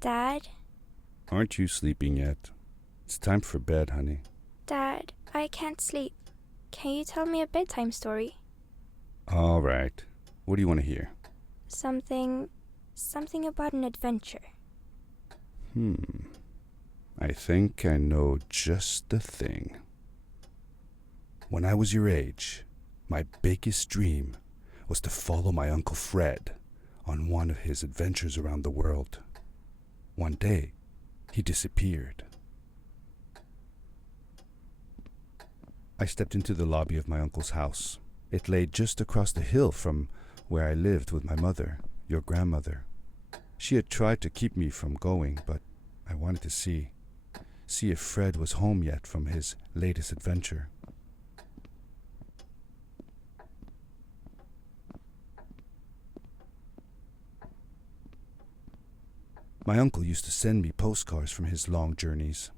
Dad? Aren't you sleeping yet? It's time for bed, honey. Dad, I can't sleep. Can you tell me a bedtime story? All right. What do you want to hear? Something about an adventure. I think I know just the thing. When I was your age, my biggest dream was to follow my Uncle Fred on one of his adventures around the world. One day, he disappeared. I stepped into the lobby of my uncle's house. It lay just across the hill from where I lived with my mother, your grandmother. She had tried to keep me from going, but I wanted to see if Fred was home yet from his latest adventure. My uncle used to send me postcards from his long journeys.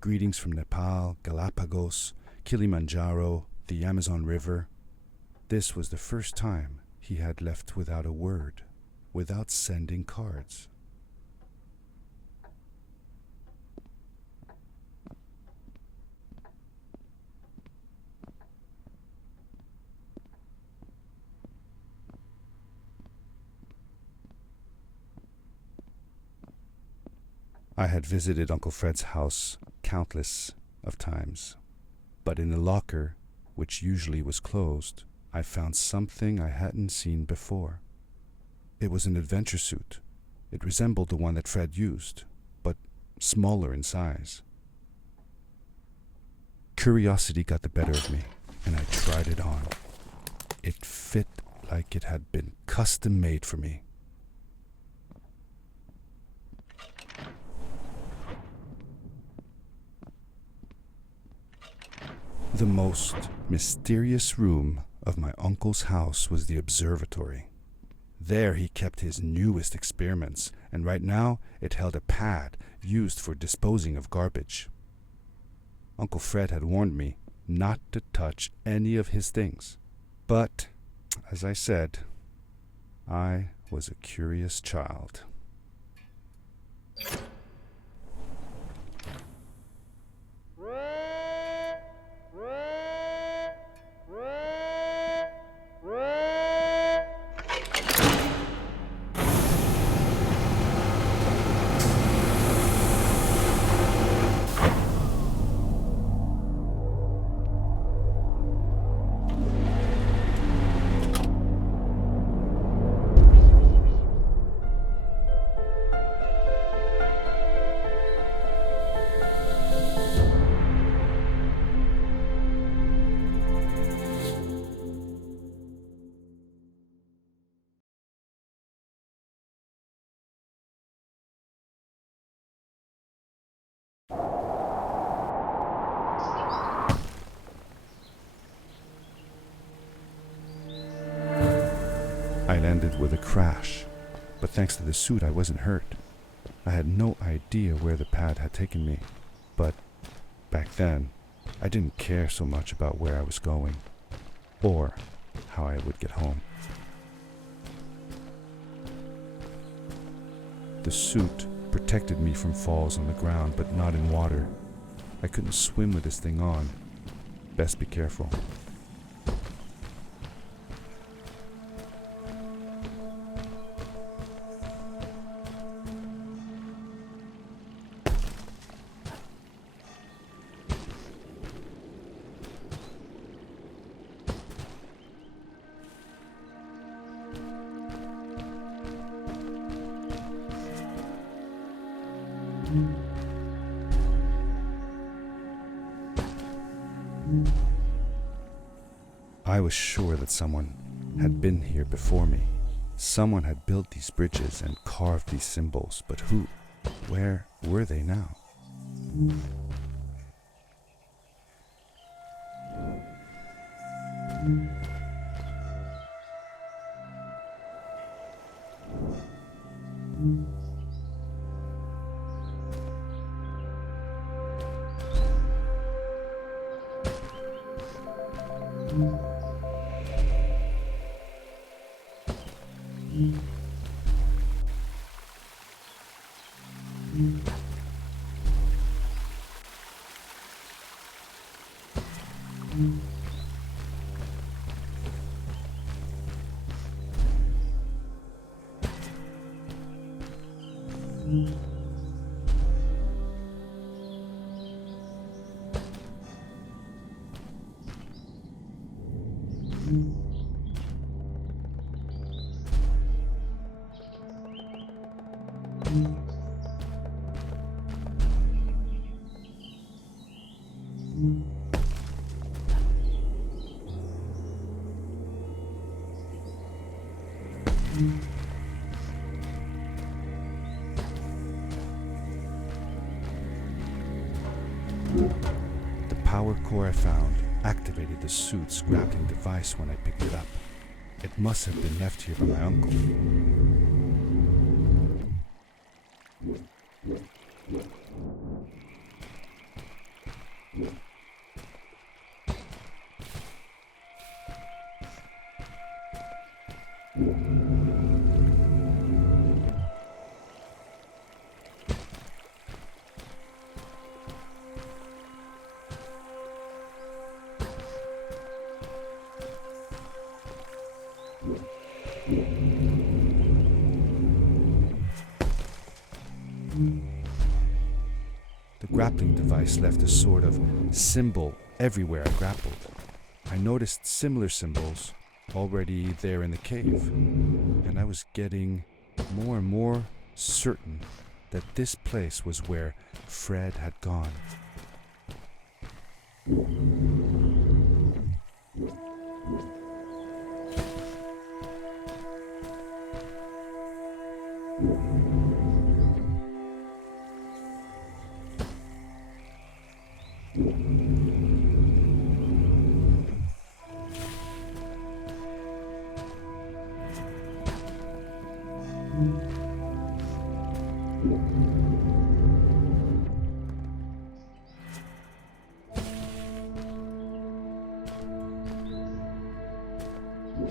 Greetings from Nepal, Galapagos, Kilimanjaro, the Amazon River. This was the first time he had left without a word, without sending cards. I had visited Uncle Fred's house countless of times, but in the locker, which usually was closed, I found something I hadn't seen before. It was an adventure suit. It resembled the one that Fred used, but smaller in size. Curiosity got the better of me, and I tried it on. It fit like it had been custom made for me. The most mysterious room of my uncle's house was the observatory. There he kept his newest experiments, and right now it held a pad used for disposing of garbage. Uncle Fred had warned me not to touch any of his things. But, as I said, I was a curious child. I landed with a crash, but thanks to the suit I wasn't hurt. I had no idea where the pad had taken me, but back then I didn't care so much about where I was going, or how I would get home. The suit protected me from falls on the ground, but not in water. I couldn't swim with this thing on. Best be careful. I was sure that someone had been here before me. Someone had built these bridges and carved these symbols, but who? Where were they now? The power core I found activated the suit's grappling device when I picked it up. It must have been left here by my uncle. The grappling device left a sort of symbol everywhere I grappled. I noticed similar symbols already there in the cave, and I was getting more and more certain that this place was where Fred had gone.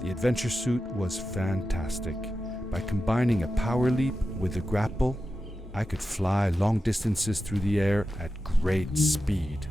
The adventure suit was fantastic. By combining a power leap with a grapple, I could fly long distances through the air at great speed.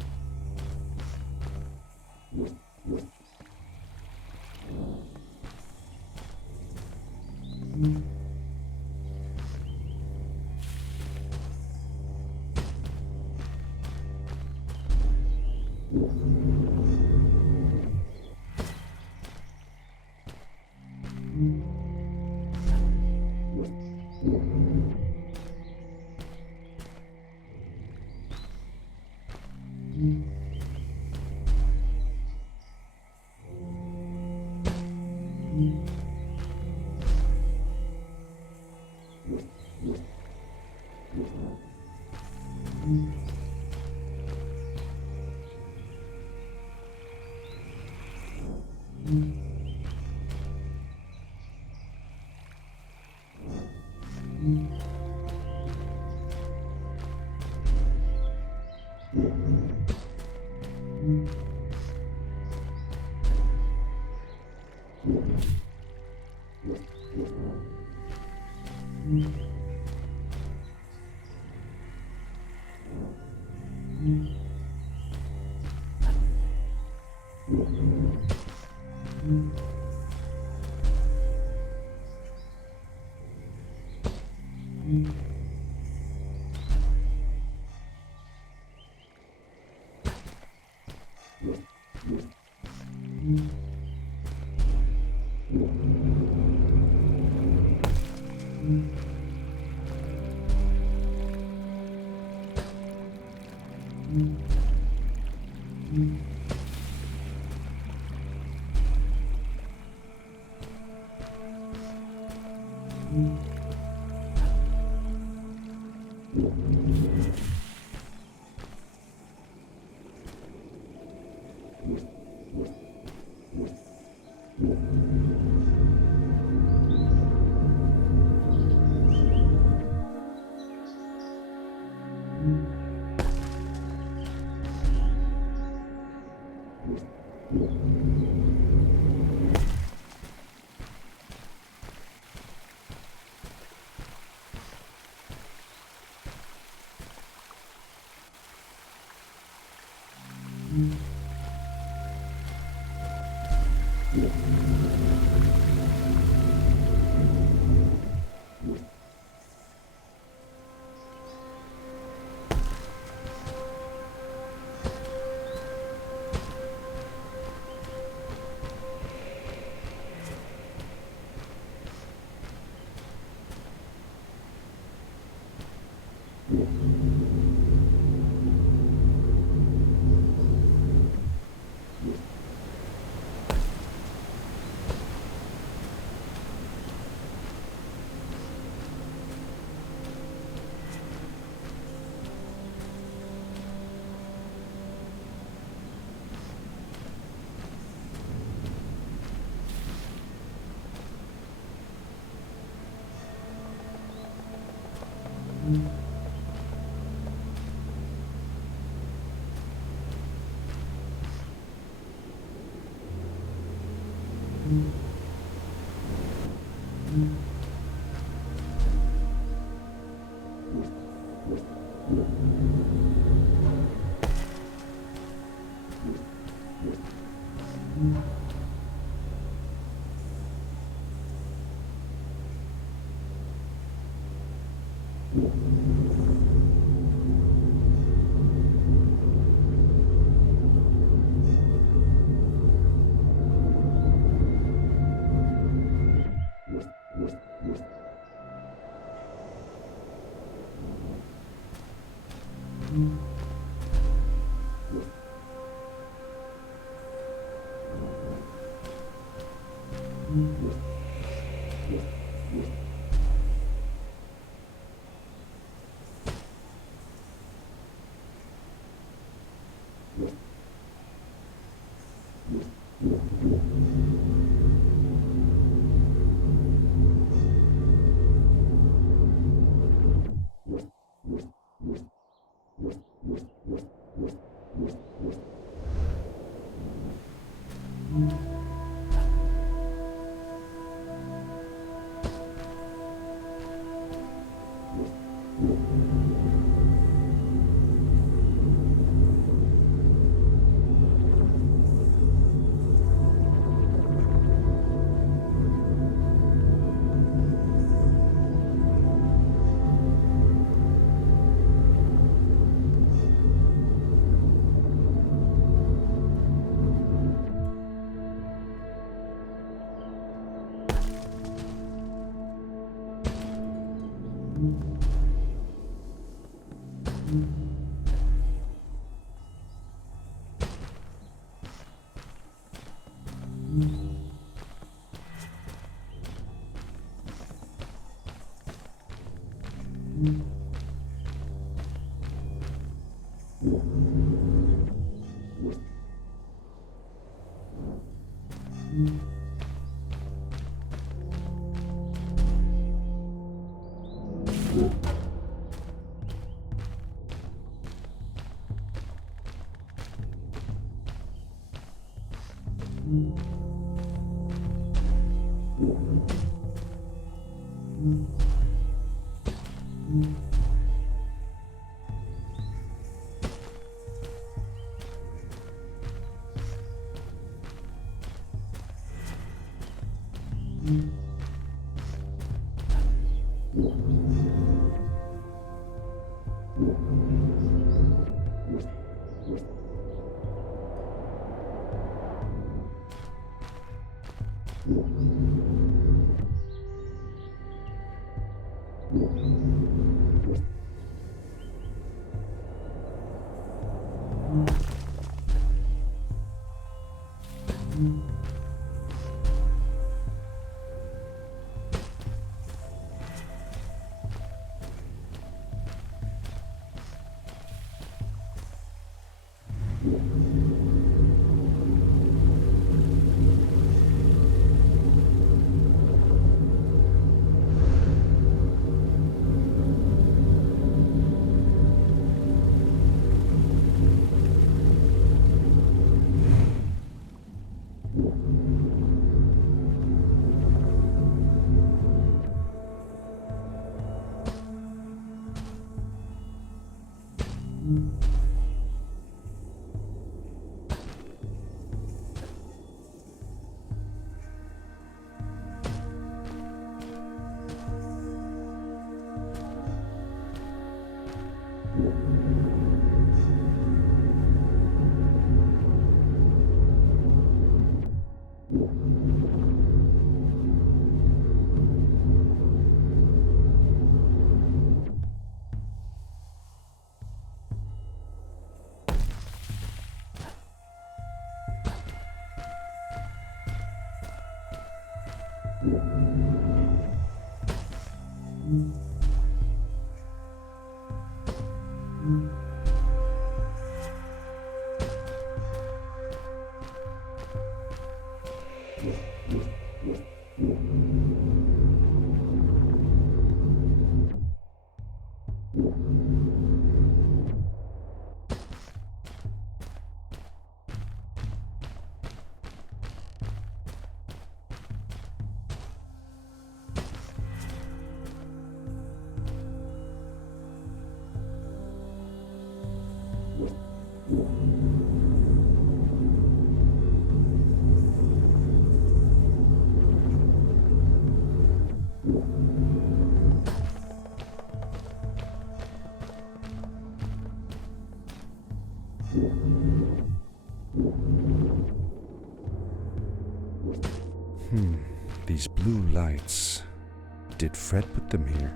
These blue lights. Did Fred put them here?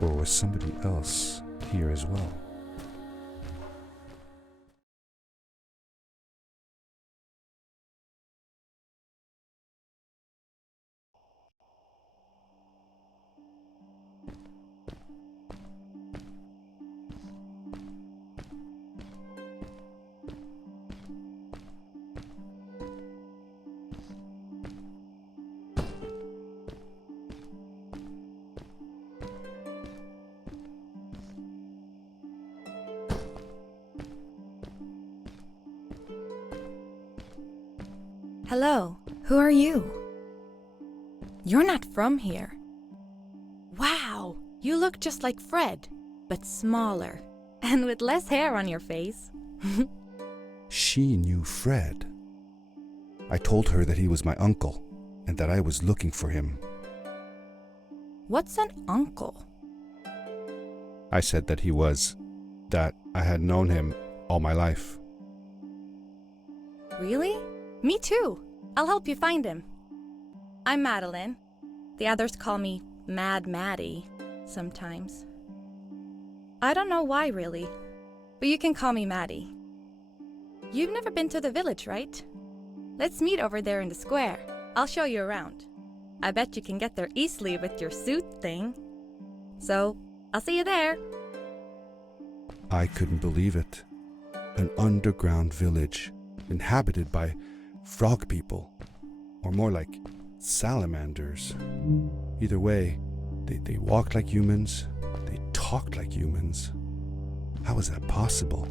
Or was somebody else here as well? Hello, who are you? You're not from here. Wow, you look just like Fred, but smaller, and with less hair on your face. She knew Fred. I told her that he was my uncle, and that I was looking for him. What's an uncle? I said that that I had known him all my life. Really? Me too. I'll help you find him. I'm Madeline. The others call me Mad Maddie sometimes. I don't know why really, but you can call me Maddie. You've never been to the village, right? Let's meet over there in the square. I'll show you around. I bet you can get there easily with your suit thing. So, I'll see you there. I couldn't believe it. An underground village inhabited by frog people, or more like salamanders. Either way, they walked like humans, they talked like humans. How is that possible?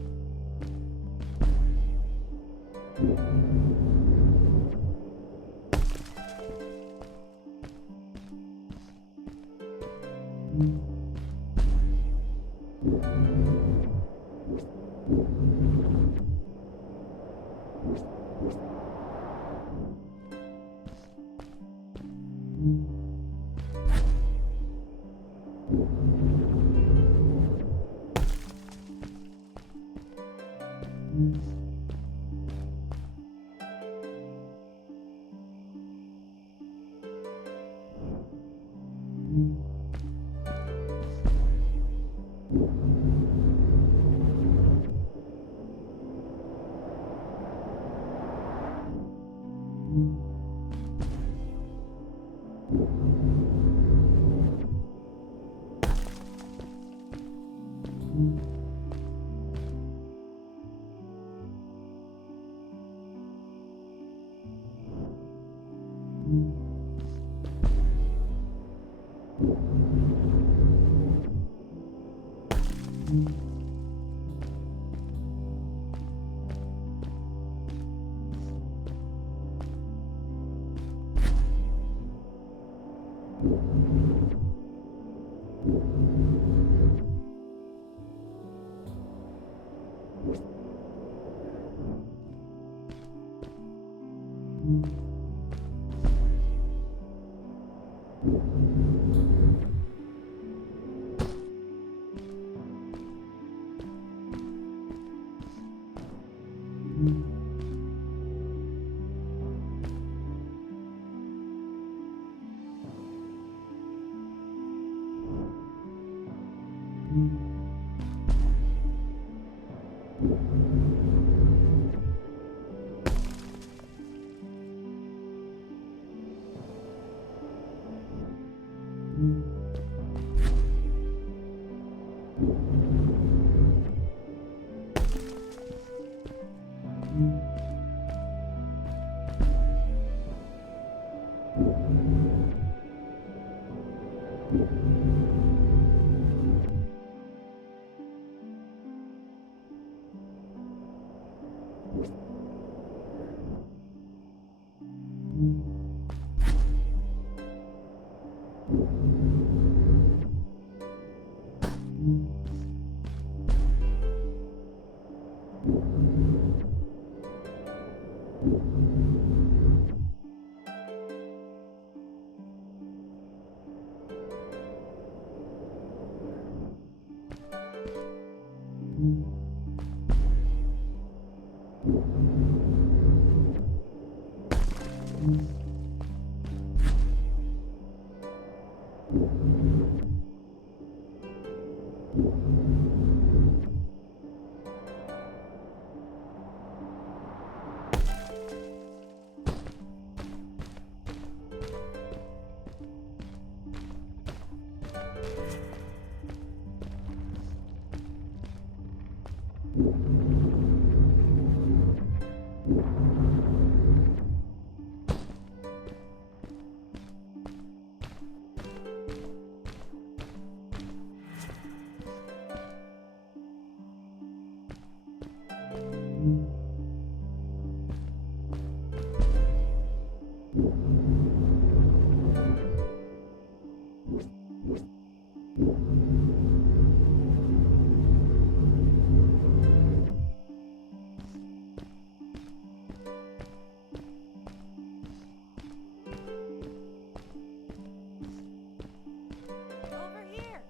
Over here!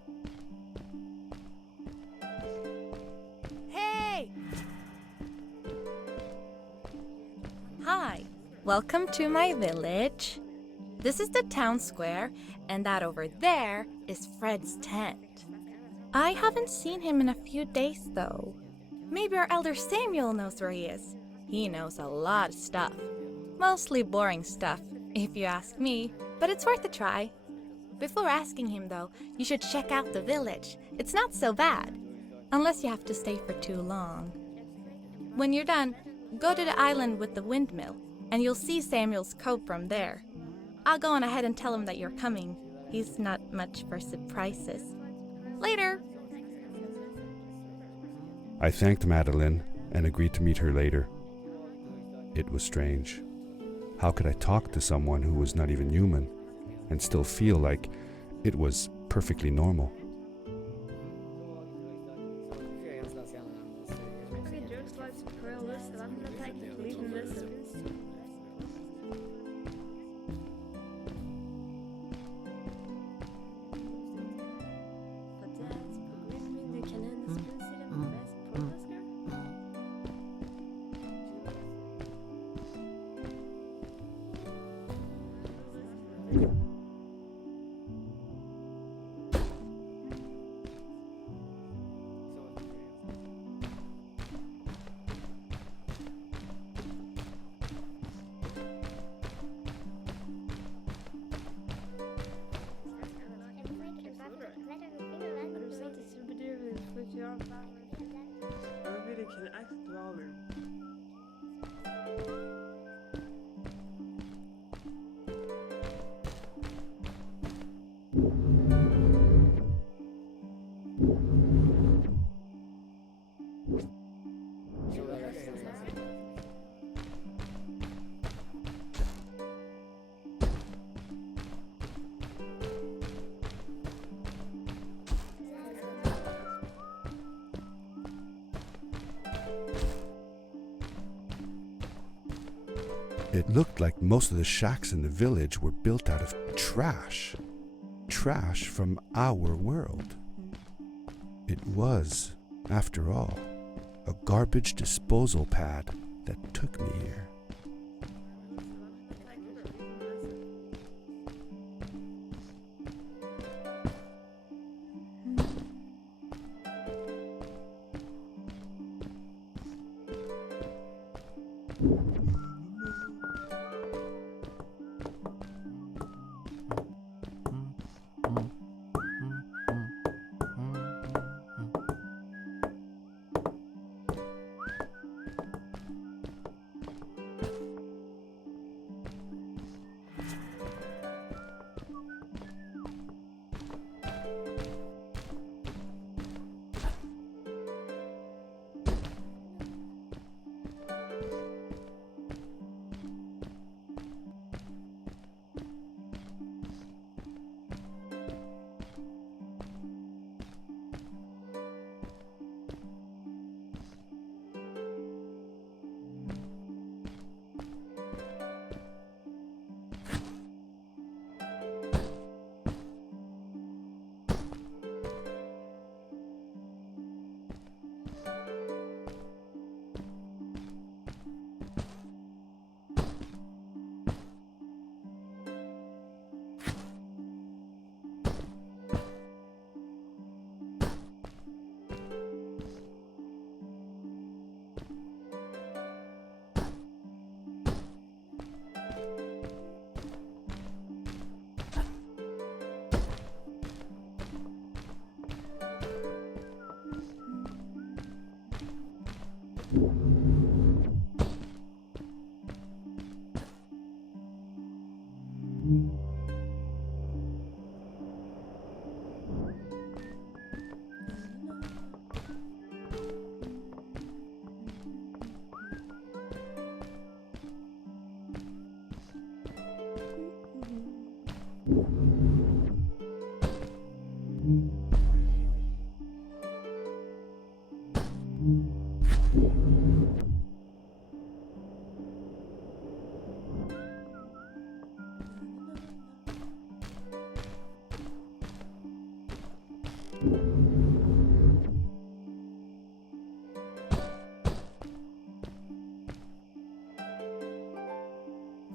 Hey! Hi, welcome to my village. This is the town square, and that over there is Fred's tent. I haven't seen him in a few days, though. Maybe our elder Samuel knows where he is. He knows a lot of stuff. Mostly boring stuff, if you ask me, but it's worth a try. Before asking him, though, you should check out the village. It's not so bad, unless you have to stay for too long. When you're done, go to the island with the windmill, and you'll see Samuel's cove from there. I'll go on ahead and tell him that you're coming. He's not much for surprises. Later! I thanked Madeline and agreed to meet her later. It was strange. How could I talk to someone who was not even human and still feel like it was perfectly normal? It looked like most of the shacks in the village were built out of trash. Trash from our world. It was, after all, a garbage disposal pad that took me here.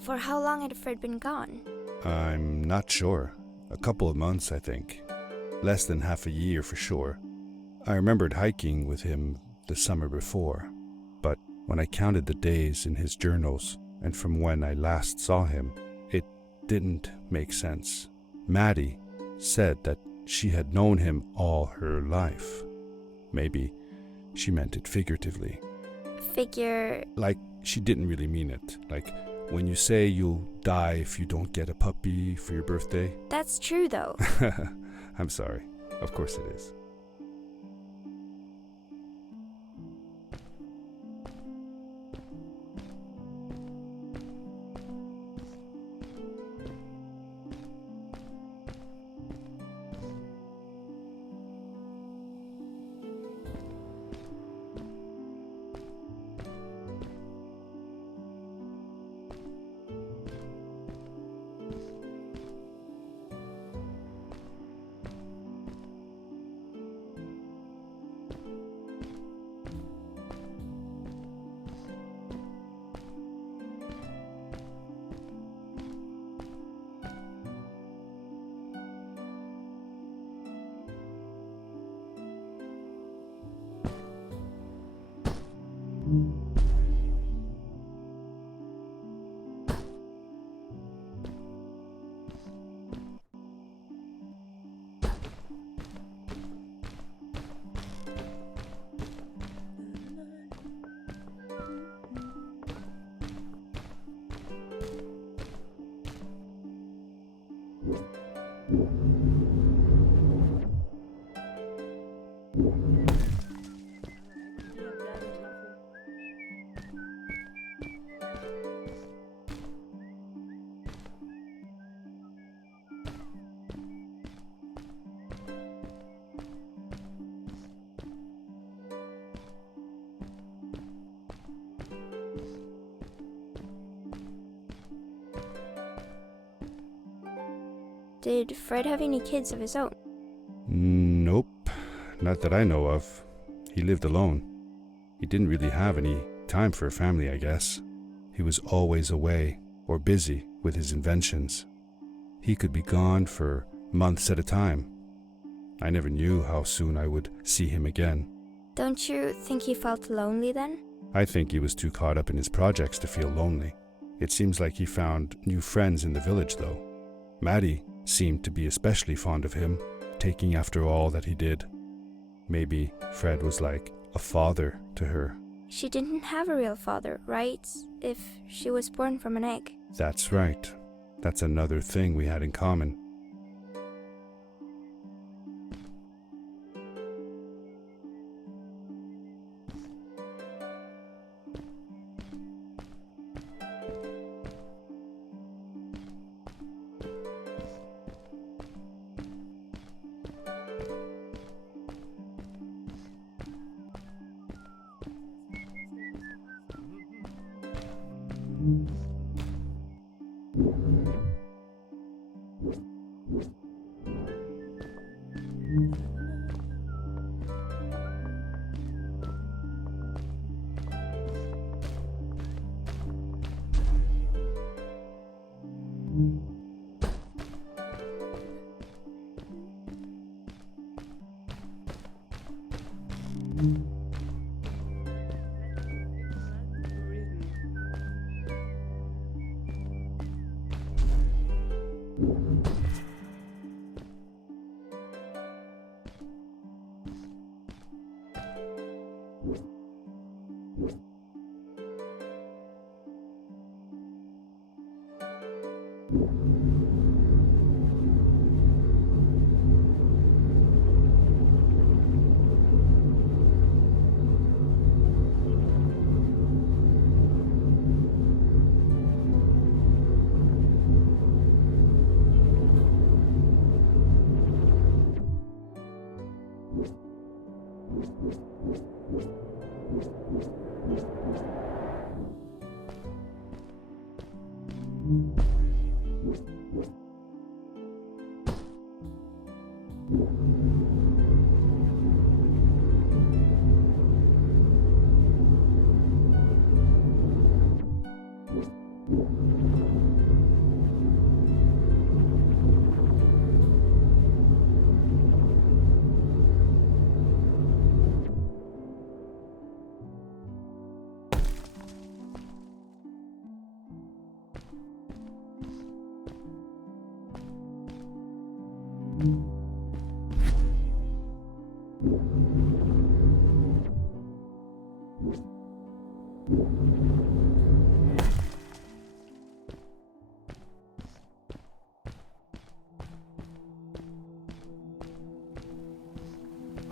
For how long had Fred been gone? I'm not sure. A couple of months, I think. Less than half a year for sure. I remembered hiking with him the summer before, but when I counted the days in his journals and from when I last saw him, it didn't make sense. Maddie said that she had known him all her life. Maybe she meant it figuratively. Like she didn't really mean it. Like when you say you'll die if you don't get a puppy for your birthday. That's true, though. I'm sorry. Of course it is. Did Fred have any kids of his own? Nope, not that I know of. He lived alone. He didn't really have any time for a family, I guess. He was always away or busy with his inventions. He could be gone for months at a time. I never knew how soon I would see him again. Don't you think he felt lonely then? I think he was too caught up in his projects to feel lonely. It seems like he found new friends in the village, though. Maddie seemed to be especially fond of him, taking after all that he did. Maybe Fred was like a father to her. She didn't have a real father, right? If she was born from an egg. That's right. That's another thing we had in common.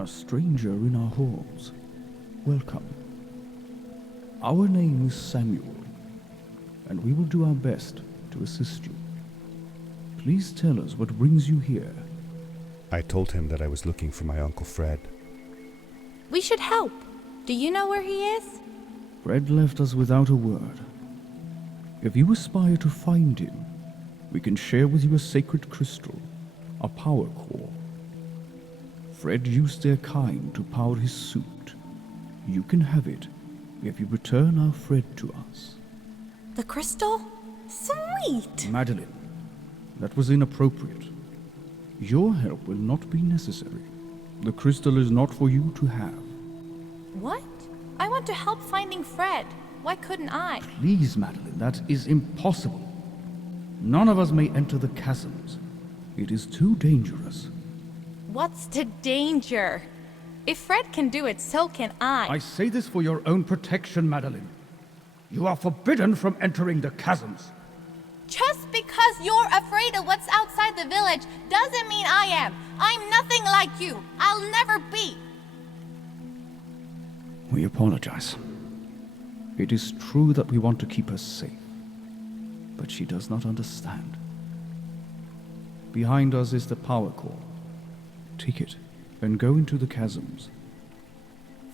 A stranger in our halls. Welcome. Our name is Samuel, and we will do our best to assist you. Please tell us what brings you here. I told him that I was looking for my Uncle Fred. We should help. Do you know where he is? Fred left us without a word. If you aspire to find him, we can share with you a sacred crystal, a power core. Fred used their kind to power his suit. You can have it if you return our Fred to us. The crystal? Sweet! Madeline, that was inappropriate. Your help will not be necessary. The crystal is not for you to have. What? I want to help finding Fred. Why couldn't I? Please, Madeline, that is impossible. None of us may enter the chasms. It is too dangerous. What's the danger? If Fred can do it, so can I. I say this for your own protection, Madeline. You are forbidden from entering the chasms. Just because you're afraid of what's outside the village doesn't mean I am. I'm nothing like you. I'll never be. We apologize. It is true that we want to keep her safe, but she does not understand. Behind us is the power core. Take it and go into the chasms.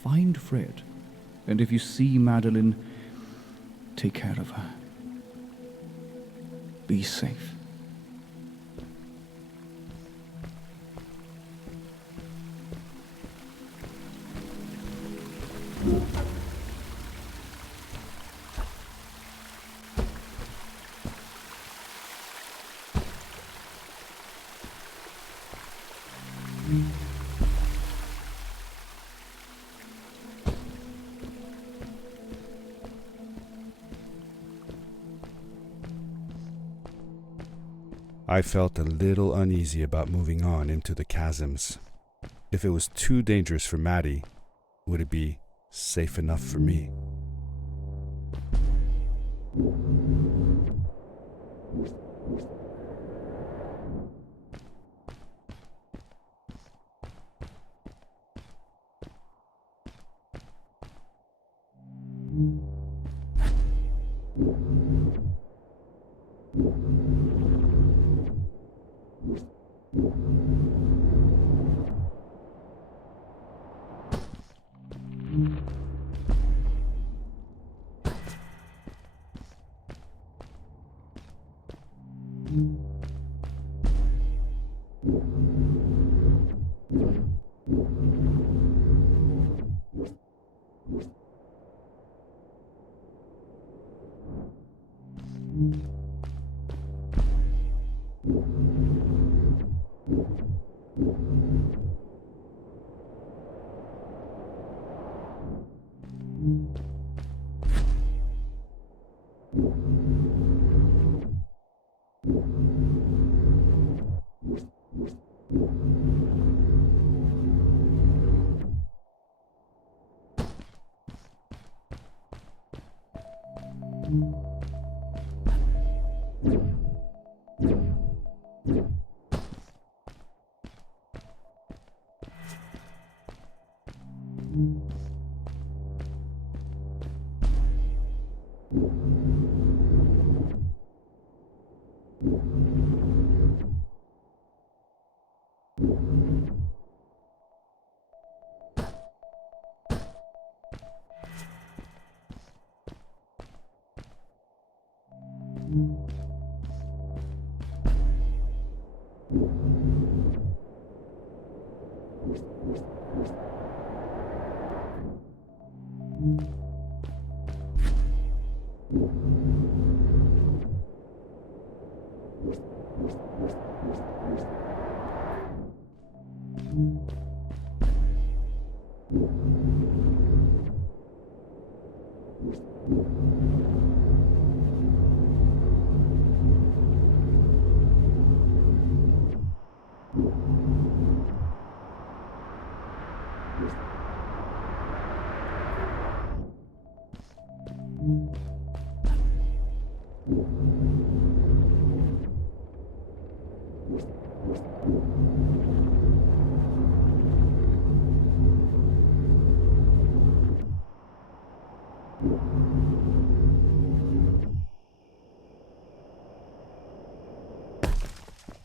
Find Fred, and if you see Madeline, take care of her. Be safe. I felt a little uneasy about moving on into the chasms. If it was too dangerous for Maddie, would it be safe enough for me?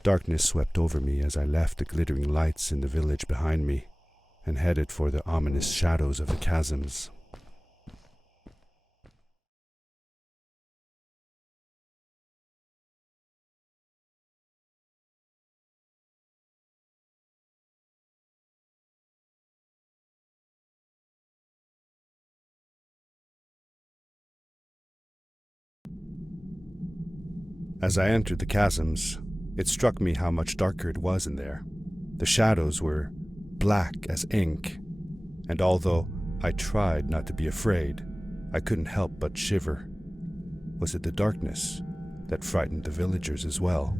Darkness swept over me as I left the glittering lights in the village behind me and headed for the ominous shadows of the chasms. As I entered the chasms, it struck me how much darker it was in there. The shadows were black as ink, and although I tried not to be afraid, I couldn't help but shiver. Was it the darkness that frightened the villagers as well,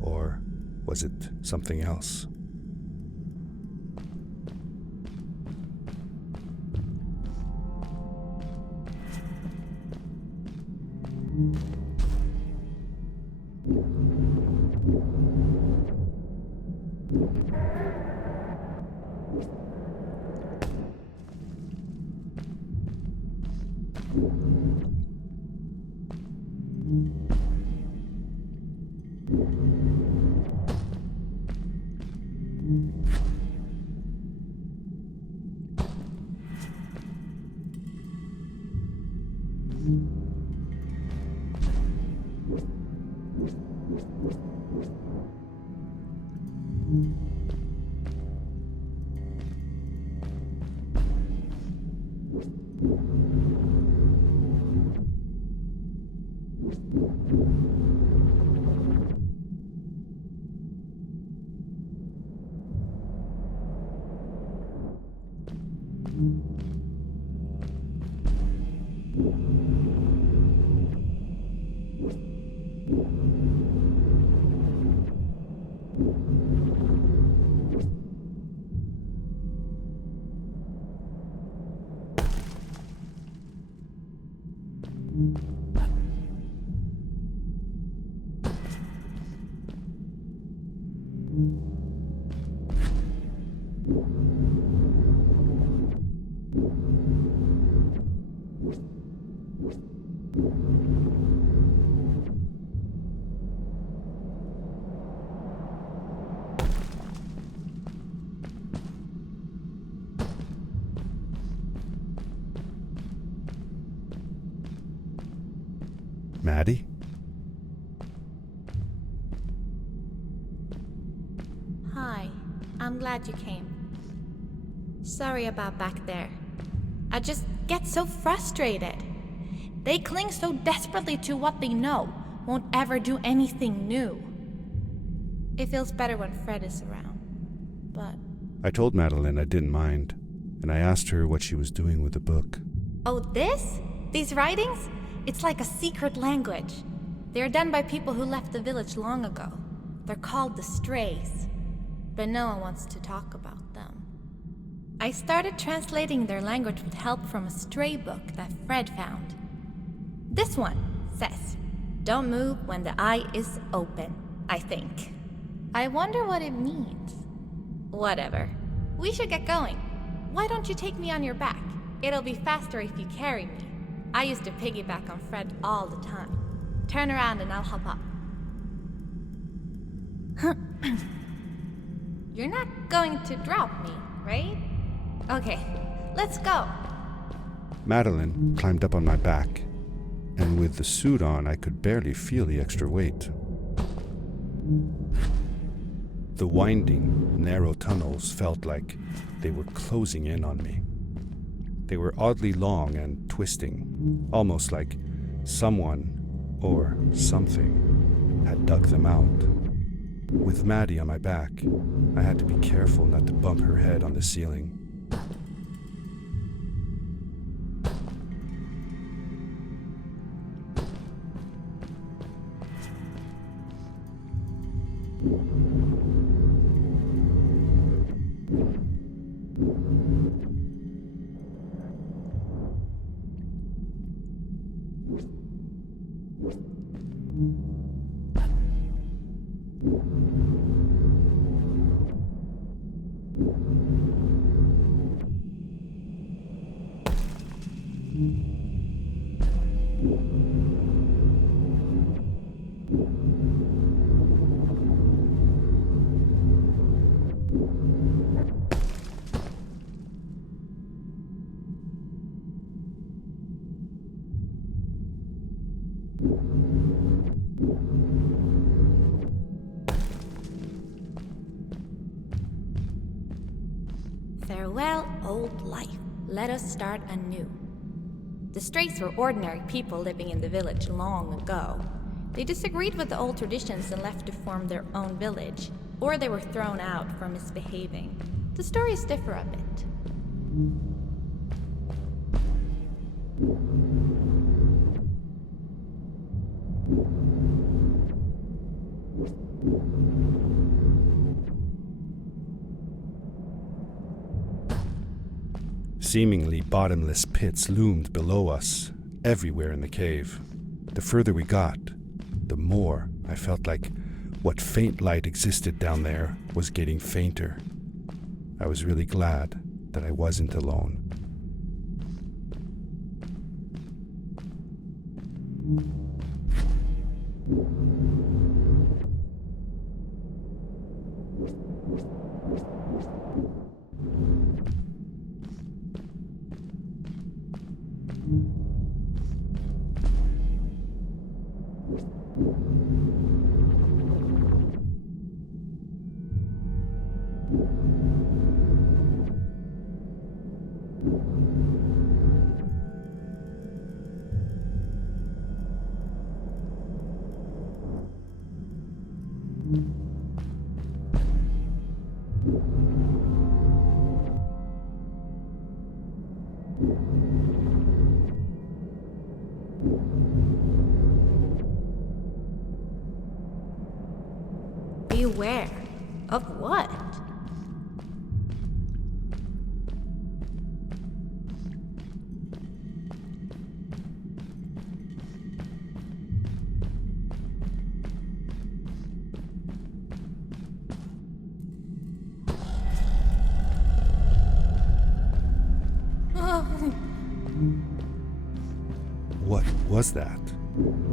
or was it something else? Maddie? Hi, I'm glad you came. Sorry about back there. I just get so frustrated. They cling so desperately to what they know, won't ever do anything new. It feels better when Fred is around, but... I told Madeline I didn't mind, and I asked her what she was doing with the book. Oh, this? These writings? It's like a secret language. They are done by people who left the village long ago. They're called the Strays, but no one wants to talk about them. I started translating their language with help from a stray book that Fred found. This one says, "Don't move when the eye is open," I think. I wonder what it means. Whatever. We should get going. Why don't you take me on your back? It'll be faster if you carry me. I used to piggyback on Fred all the time. Turn around and I'll hop up. You're not going to drop me, right? Okay, let's go. Madeline climbed up on my back, and with the suit on, I could barely feel the extra weight. The winding, narrow tunnels felt like they were closing in on me. They were oddly long and twisting, almost like someone or something had dug them out. With Maddie on my back, I had to be careful not to bump her head on the ceiling. Farewell, old life. Let us start anew. The Strays were ordinary people living in the village long ago. They disagreed with the old traditions and left to form their own village, or they were thrown out for misbehaving. The stories differ a bit. Seemingly bottomless pits loomed below us, everywhere in the cave. The further we got, the more I felt like what faint light existed down there was getting fainter. I was really glad that I wasn't alone. Beware. Of what? What was that?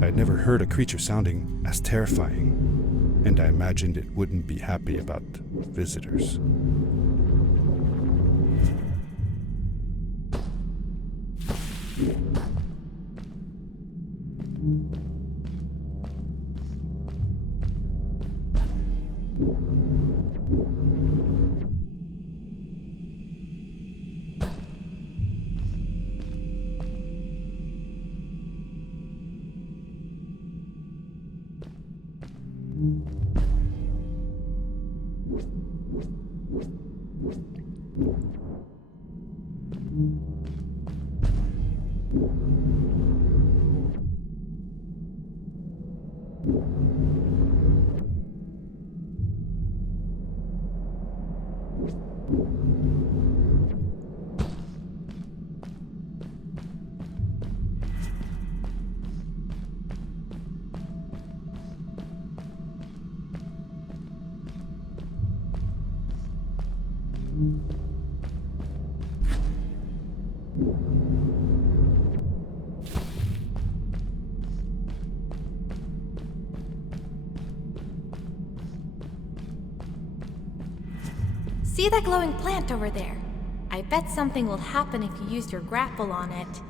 I had never heard a creature sounding as terrifying, and I imagined it wouldn't be happy about visitors. See that glowing plant over there? I bet something will happen if you use your grapple on it.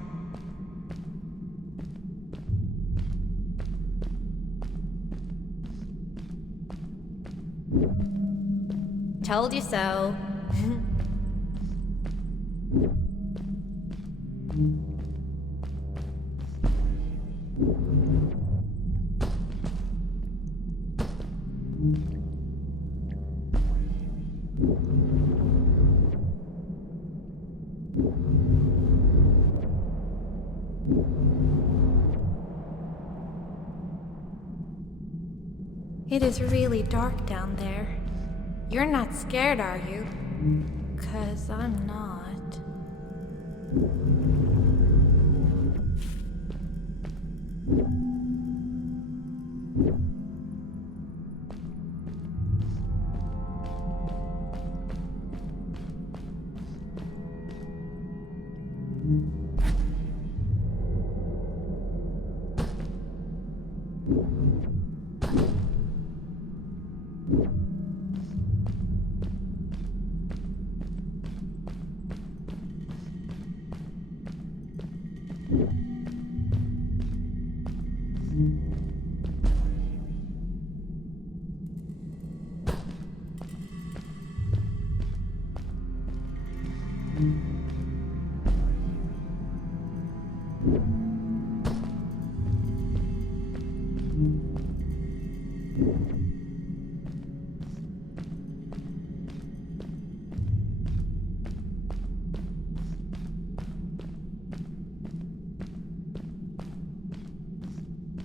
Told you so. It is really dark down there. You're not scared, are you? 'Cause I'm not.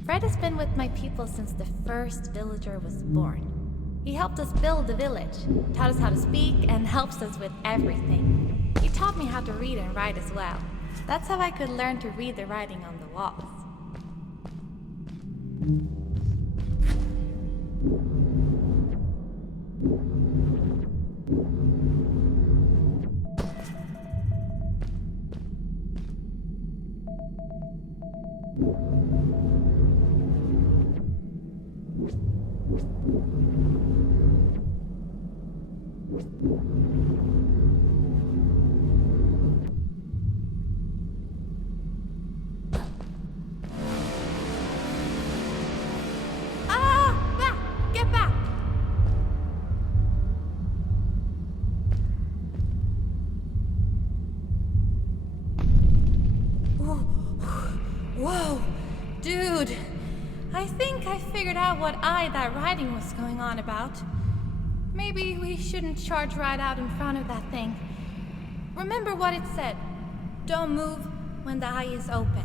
Fred has been with my people since the first villager was born. He helped us build the village, taught us how to speak, and helps us with everything. He taught me how to read and write as well. That's how I could learn to read the writing on the walls. Whoa, dude. I think I figured out what that writing was going on about. Maybe we shouldn't charge right out in front of that thing. Remember what it said. Don't move when the eye is open.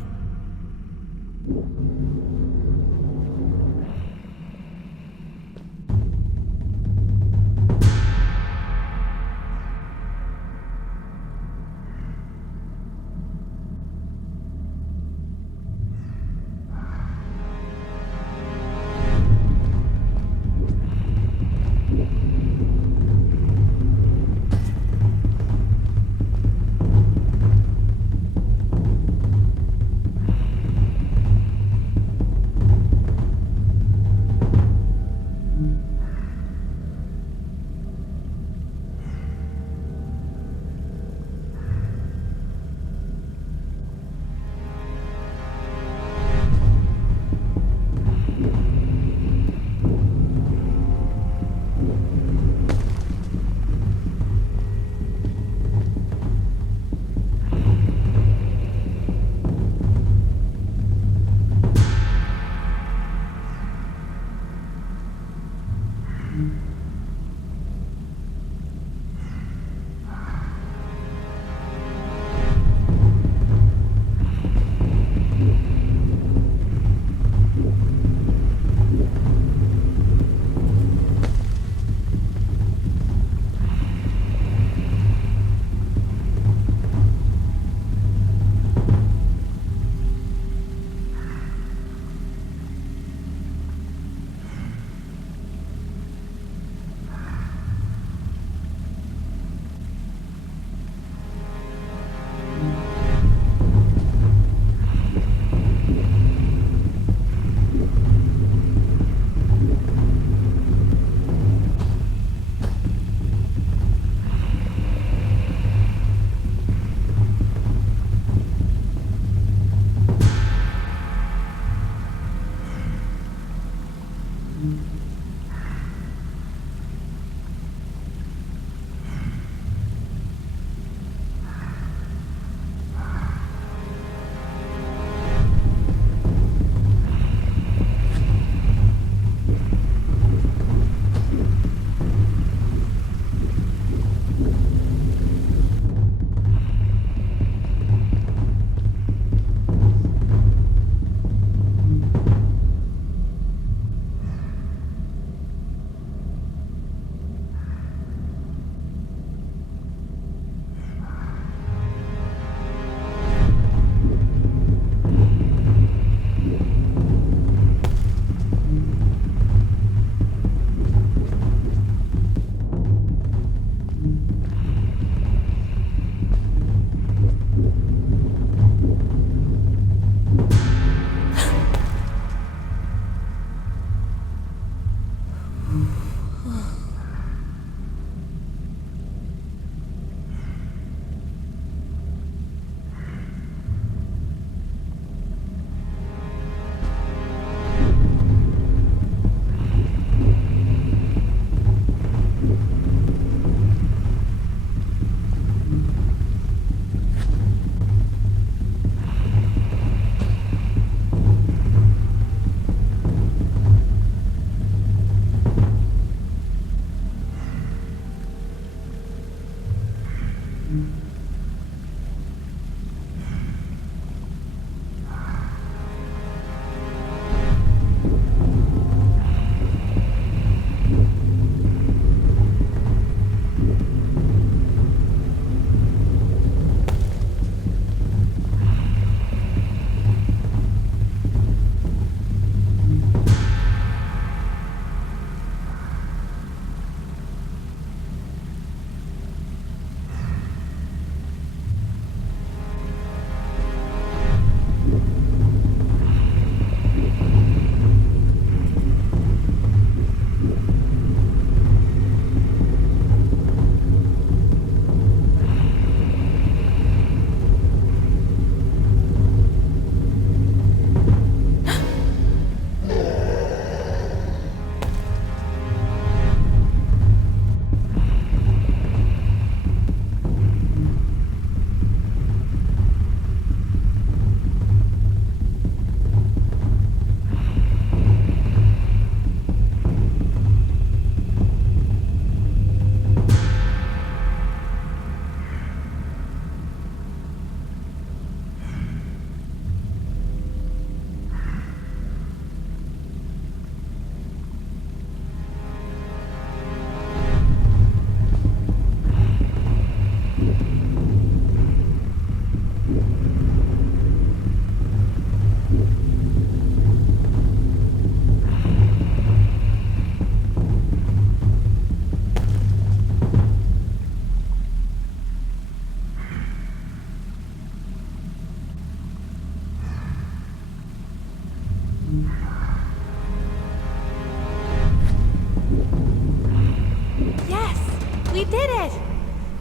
We did it!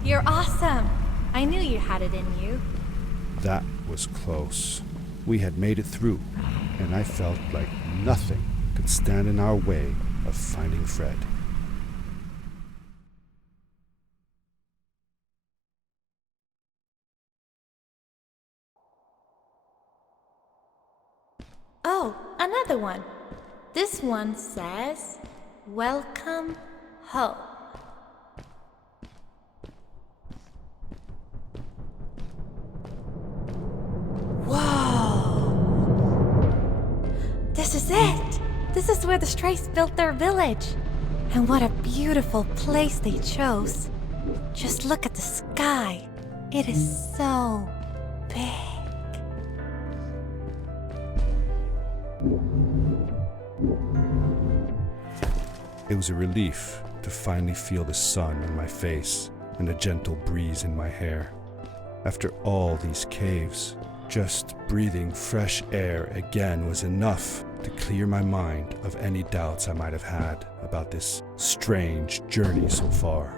You're awesome. I knew you had it in you. That was close. We had made it through, and I felt like nothing could stand in our way of finding Fred. Oh, another one. This one says, "Welcome home." Whoa! This is it! This is where the Strays built their village. And what a beautiful place they chose. Just look at the sky. It is so big. It was a relief to finally feel the sun on my face and a gentle breeze in my hair. After all these caves, just breathing fresh air again was enough to clear my mind of any doubts I might have had about this strange journey so far.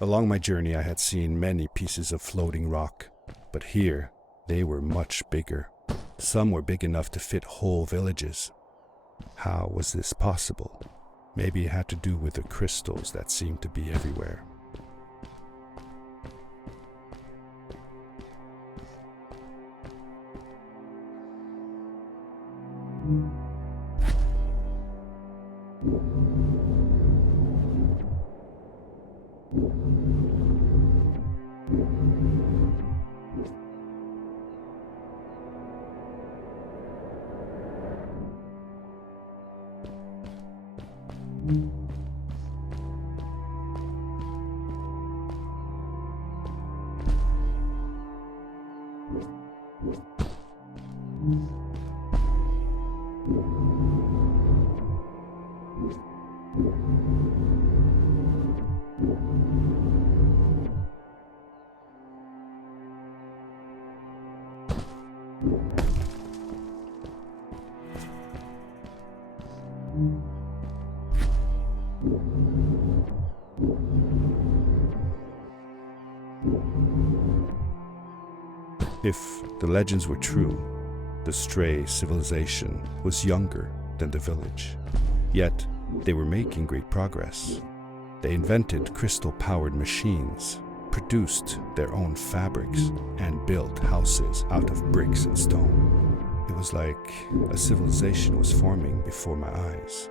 Along my journey, I had seen many pieces of floating rock, but here they were much bigger. Some were big enough to fit whole villages. How was this possible? Maybe it had to do with the crystals that seemed to be everywhere. If the legends were true, the stray civilization was younger than the village. Yet, they were making great progress. They invented crystal-powered machines, produced their own fabrics, and built houses out of bricks and stone. It was like a civilization was forming before my eyes.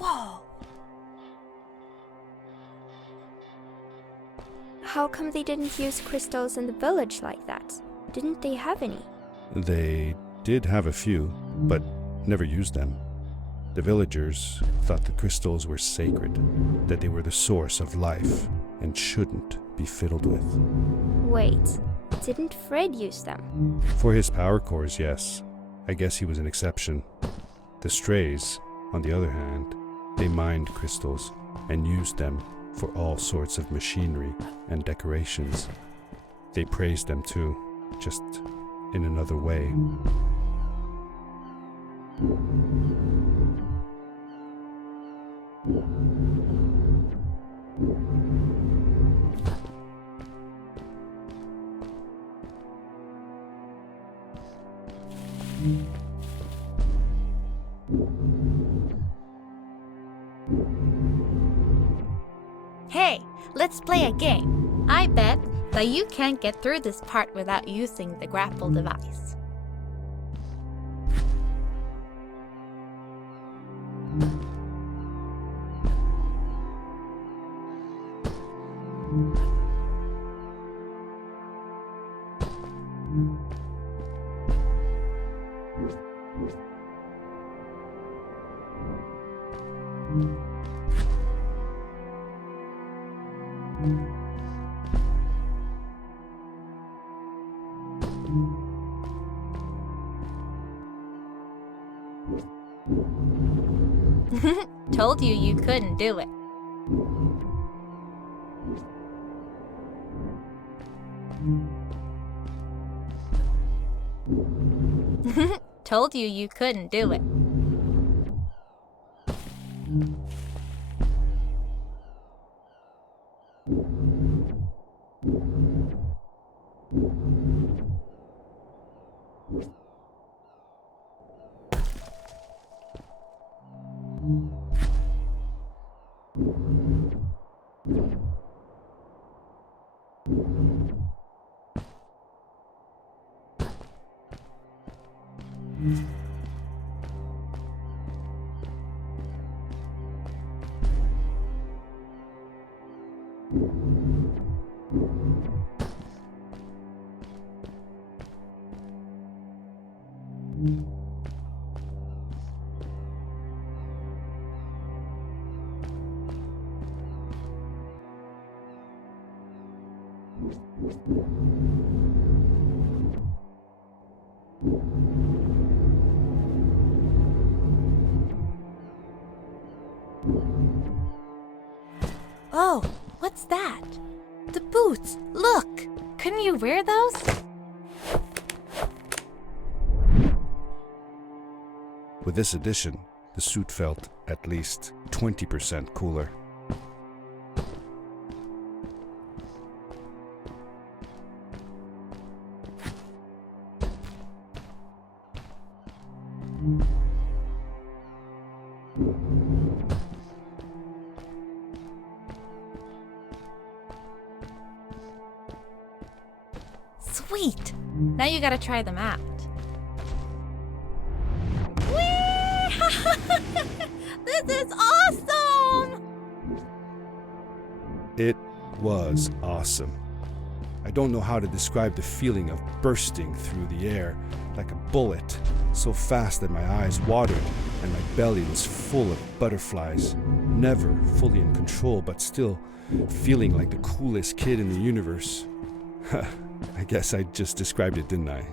Whoa! How come they didn't use crystals in the village like that? Didn't they have any? They did have a few, but never used them. The villagers thought the crystals were sacred, that they were the source of life and shouldn't be fiddled with. Wait, didn't Fred use them? For his power cores, yes. I guess he was an exception. The strays, on the other hand, they mined crystals and used them for all sorts of machinery and decorations. They praised them too, just in another way. Hey, let's play a game. I bet that you can't get through this part without using the grapple device. Told you you couldn't do it. Told you you couldn't do it. Oh, what's that? The boots! Look! Couldn't you wear those? With this addition, The suit felt at least 20% cooler. Sweet! Now you gotta try them out. Whee! This is awesome! It was awesome. I don't know how to describe the feeling of bursting through the air like a bullet, so fast that my eyes watered and my belly was full of butterflies. Never fully in control, but still feeling like the coolest kid in the universe. I guess I just described it, didn't I?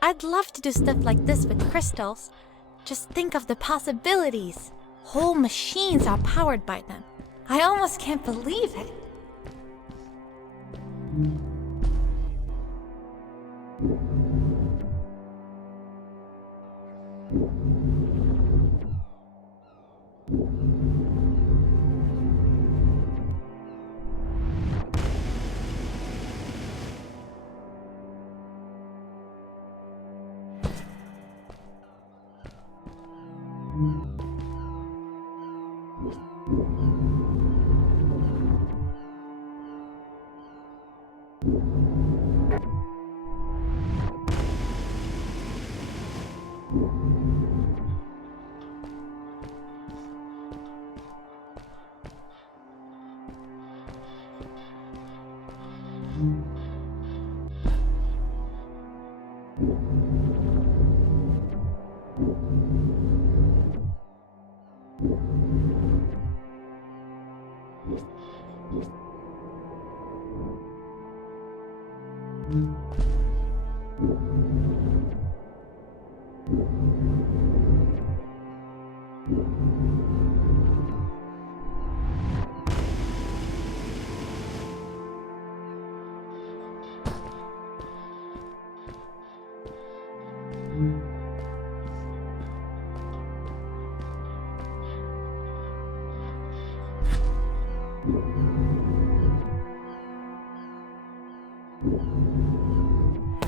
I'd love to do stuff like this with crystals. Just think of the possibilities. Whole machines are powered by them. I almost can't believe it.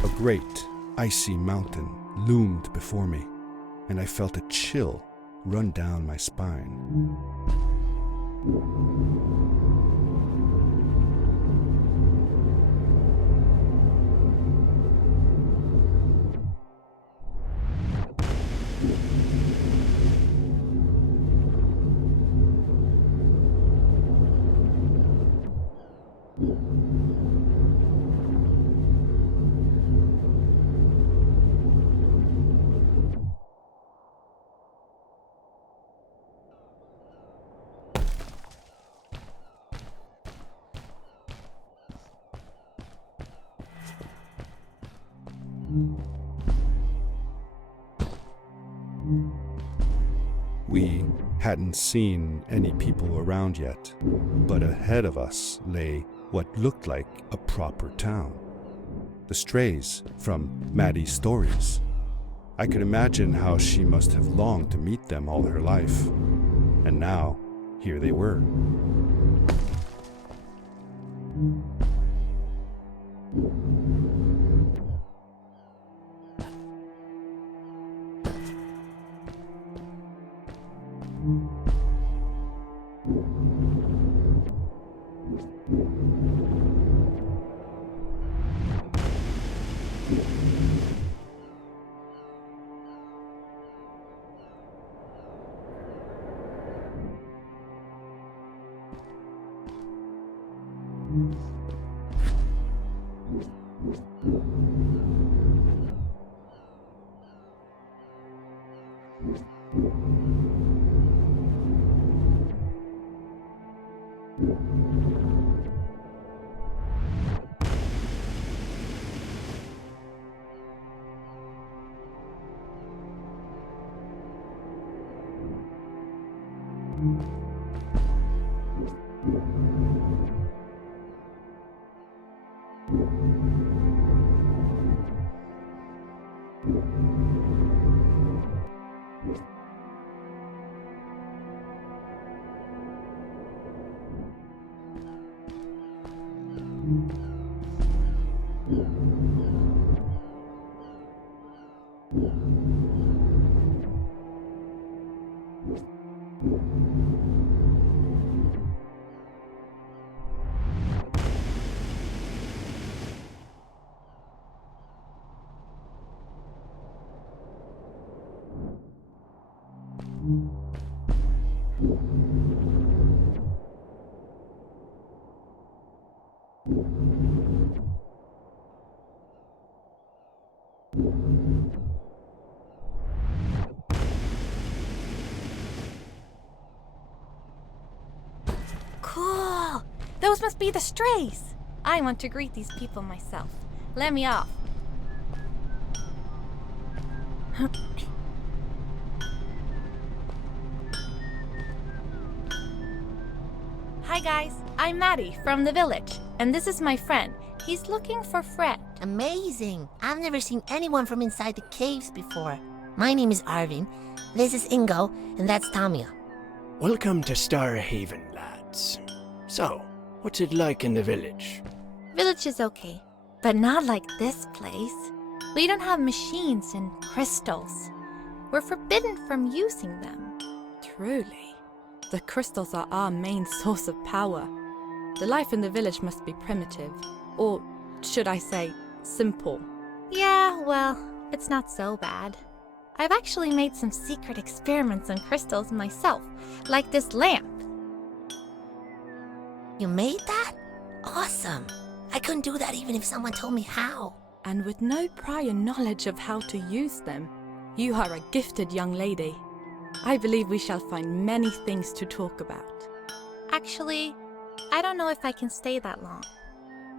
A great, icy mountain loomed before me, and I felt a chill run down my spine. We hadn't seen any people around yet, but ahead of us lay what looked like a proper town. The strays from Maddie's stories. I could imagine how she must have longed to meet them all her life. And now, here they were. Cool! Those must be the strays! I want to greet these people myself. Let me off. Hi guys, I'm Maddie from the village, and this is my friend. He's looking for Fred. Amazing! I've never seen anyone from inside the caves before. My name is Arvin, this is Ingo, and that's Tamia. Welcome to Starhaven, lads. So, what's it like in the village? Village is okay, but not like this place. We don't have machines and crystals. We're forbidden from using them. Truly. The crystals are our main source of power. The life in the village must be primitive. Or, should I say, simple. Yeah, well, it's not so bad. I've actually made some secret experiments on crystals myself, like this lamp. You made that? Awesome! I couldn't do that even if someone told me how. And with no prior knowledge of how to use them, you are a gifted young lady. I believe we shall find many things to talk about. Actually, I don't know if I can stay that long.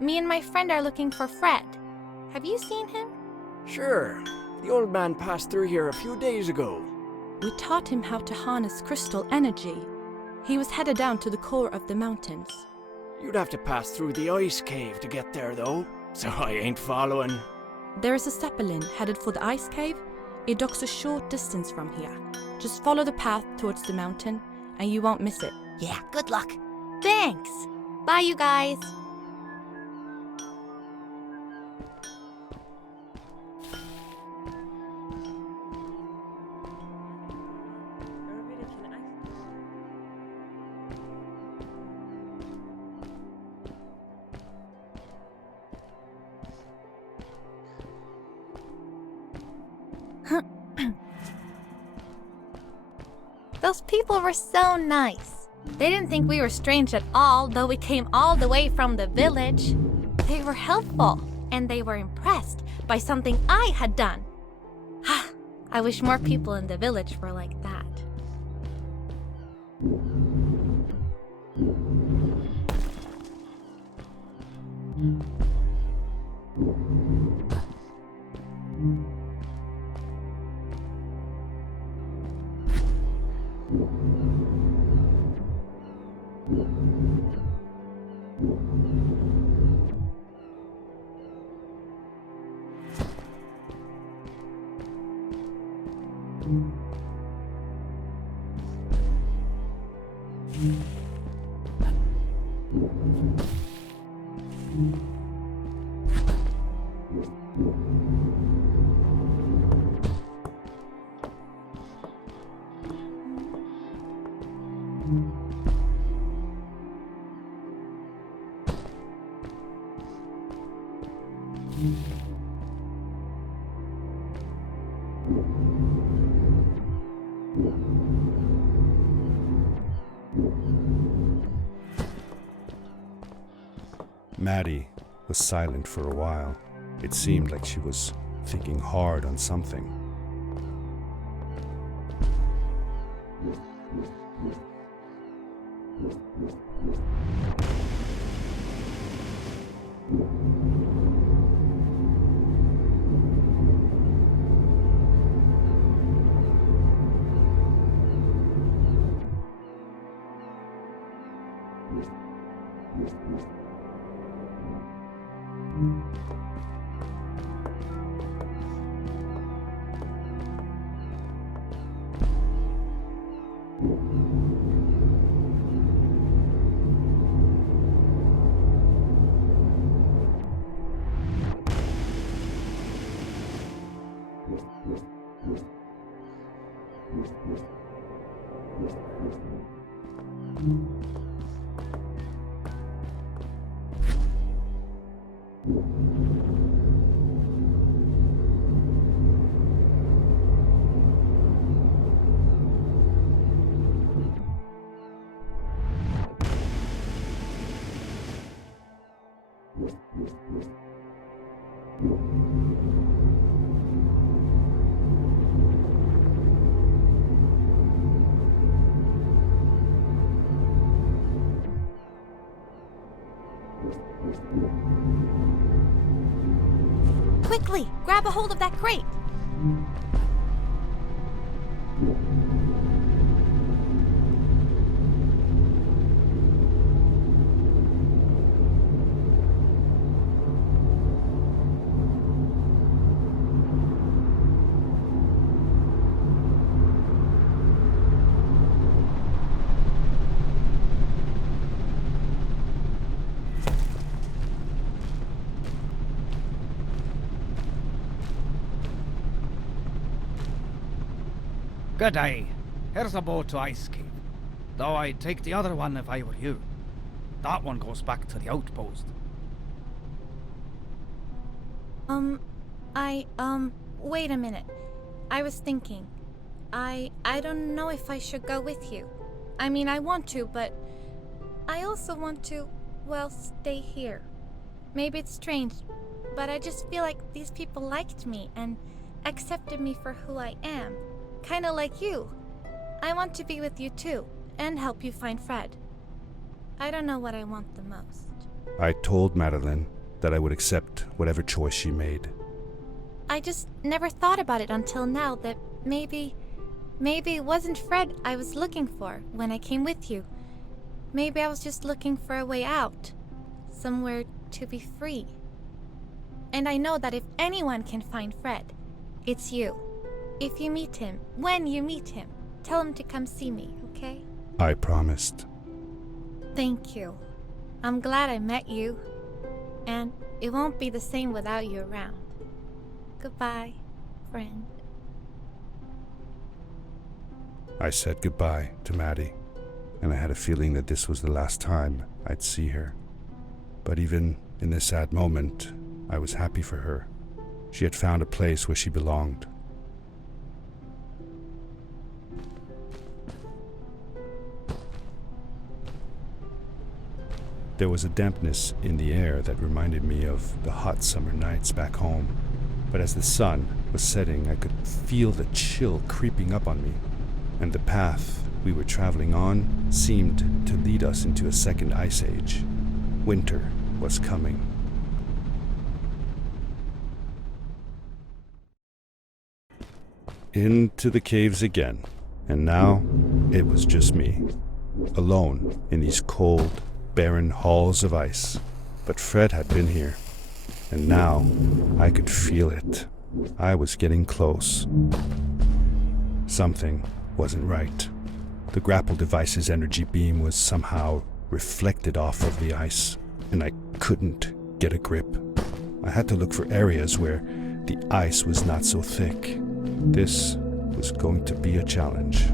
Me and my friend are looking for Fred. Have you seen him? Sure. The old man passed through here a few days ago. We taught him how to harness crystal energy. He was headed down to the core of the mountains. You'd have to pass through the ice cave to get there, though, so I ain't following. There is a Zeppelin headed for the ice cave. It docks a short distance from here. Just follow the path towards the mountain, and you won't miss it. Yeah, good luck. Thanks! Bye, you guys! Those people were so nice. They didn't think we were strange at all, though we came all the way from the village. They were helpful, and they were impressed by something I had done. I wish more people in the village were like that. Maddie was silent for a while. It seemed like she was thinking hard on something. Quickly, grab a hold of that crate. Good day. Here's a boat to Ice Cave. Though I'd take the other one if I were you. That one goes back to the outpost. Wait a minute. I was thinking. I don't know if I should go with you. I mean, I want to, but I also want to, well, stay here. Maybe it's strange, but I just feel like these people liked me and accepted me for who I am. Kinda like you. I want to be with you too, and help you find Fred. I don't know what I want the most. I told Madeline that I would accept whatever choice she made. I just never thought about it until now that maybe it wasn't Fred I was looking for when I came with you. Maybe I was just looking for a way out. Somewhere to be free. And I know that if anyone can find Fred, it's you. If you meet him, when you meet him, tell him to come see me, okay? I promised. Thank you. I'm glad I met you. And it won't be the same without you around. Goodbye, friend. I said goodbye to Maddie, and I had a feeling that this was the last time I'd see her. But even in this sad moment, I was happy for her. She had found a place where she belonged. There was a dampness in the air that reminded me of the hot summer nights back home. But as the sun was setting, I could feel the chill creeping up on me, and the path we were traveling on seemed to lead us into a second ice age. Winter was coming. Into the caves again, and now it was just me, alone in these cold, barren halls of ice. But Fred had been here, and now I could feel it. I was getting close. Something wasn't right. The grapple device's energy beam was somehow reflected off of the ice, and I couldn't get a grip. I had to look for areas where the ice was not so thick. This was going to be a challenge.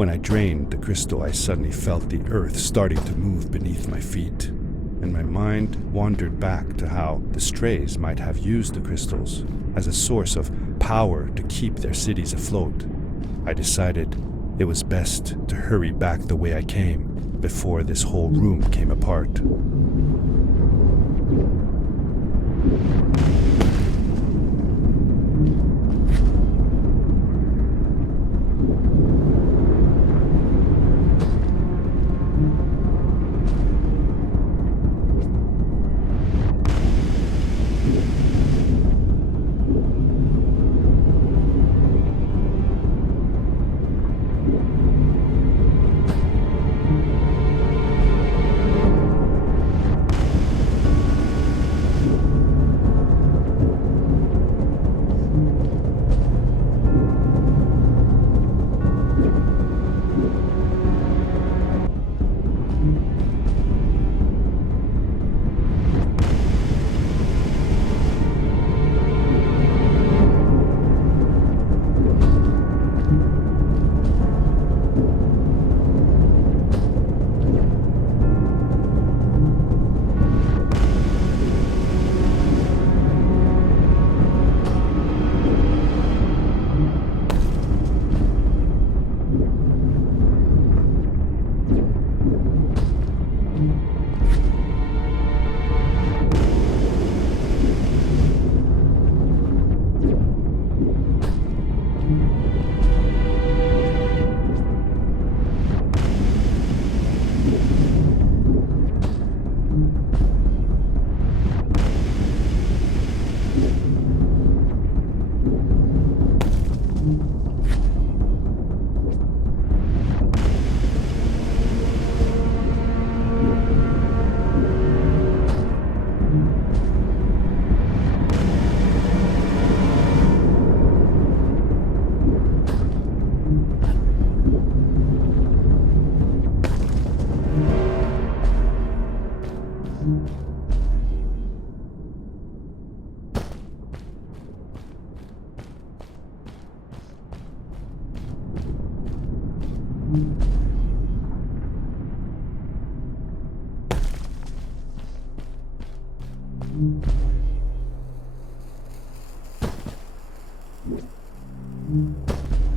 When I drained the crystal, I suddenly felt the earth starting to move beneath my feet, and my mind wandered back to how the strays might have used the crystals as a source of power to keep their cities afloat. I decided it was best to hurry back the way I came before this whole room came apart.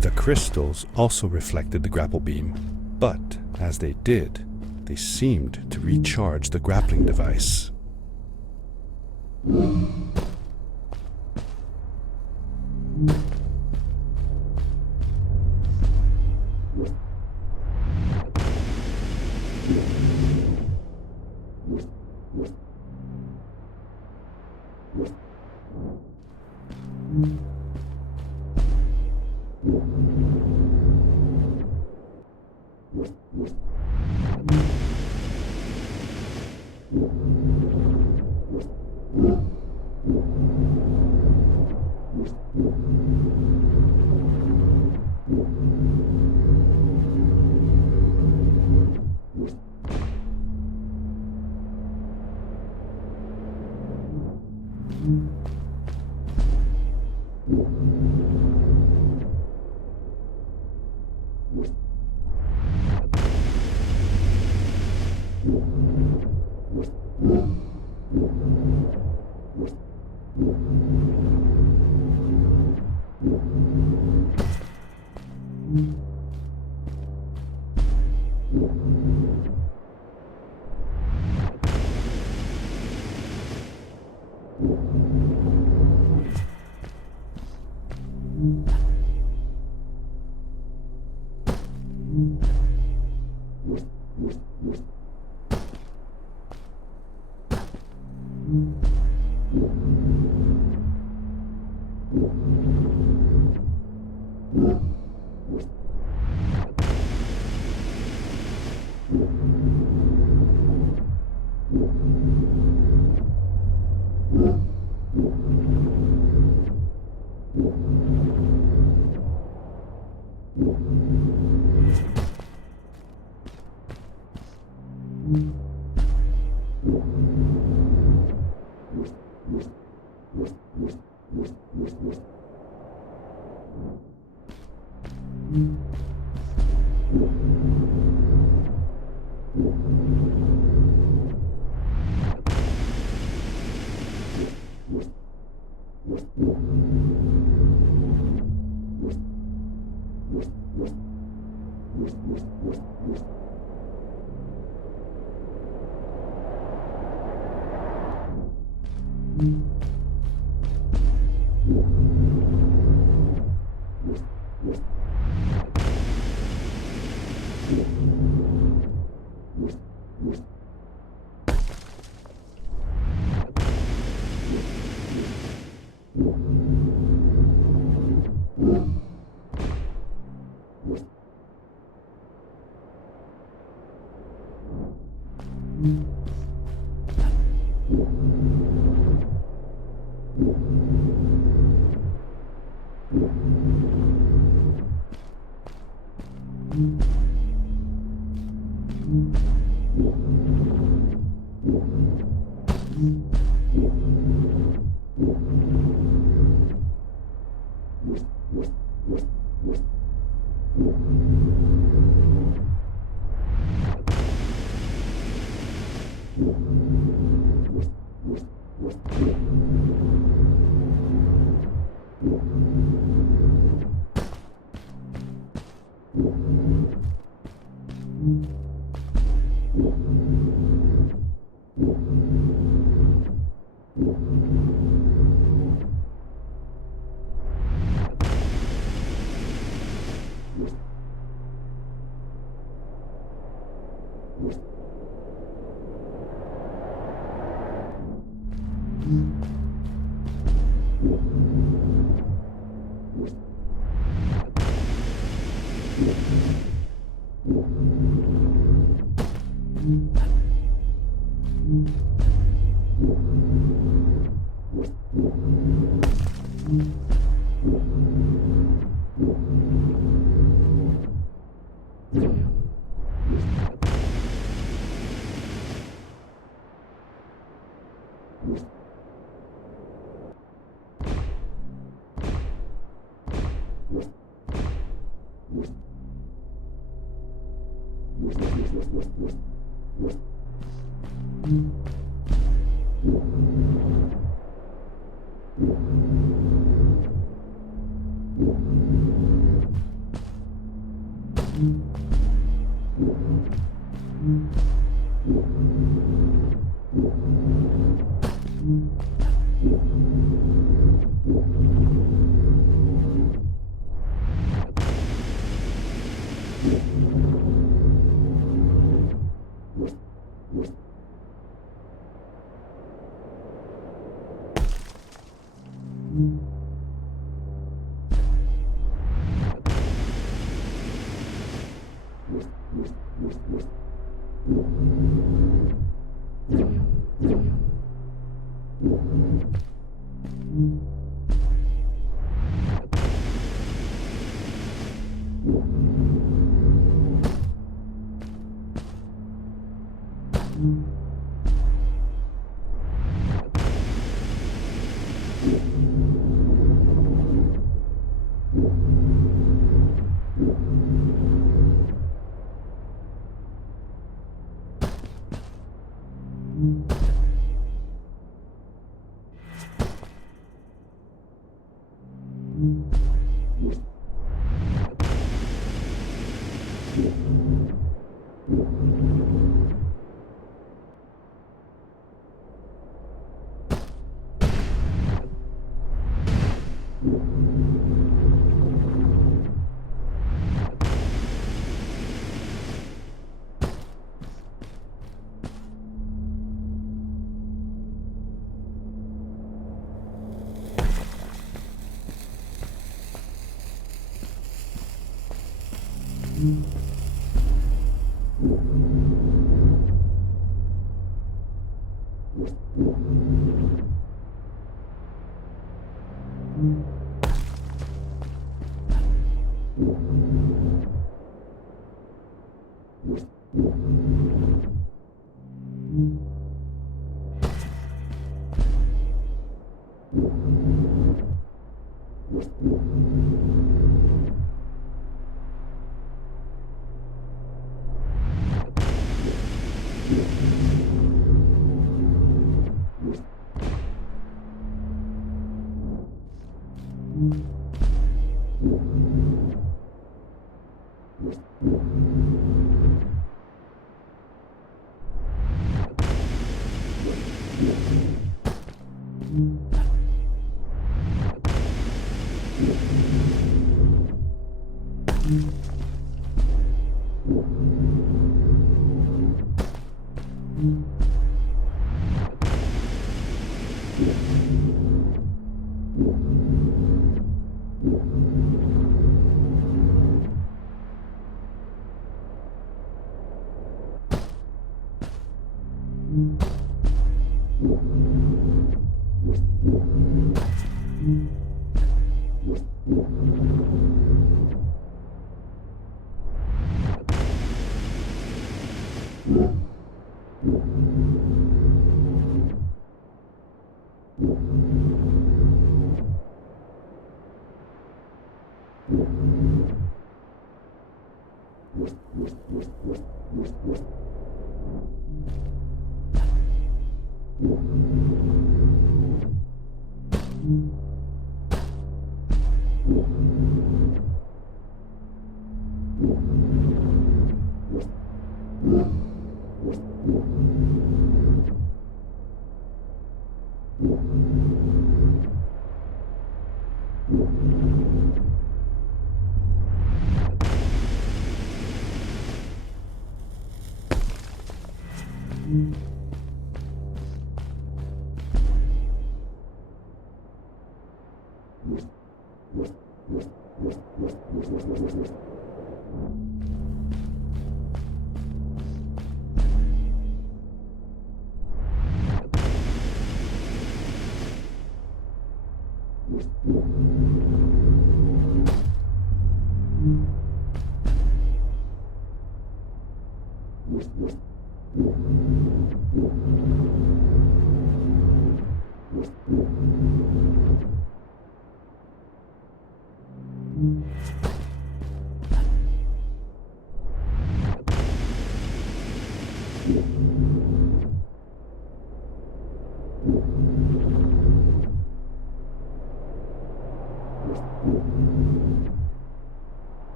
The crystals also reflected the grapple beam, but as they did, they seemed to recharge the grappling device.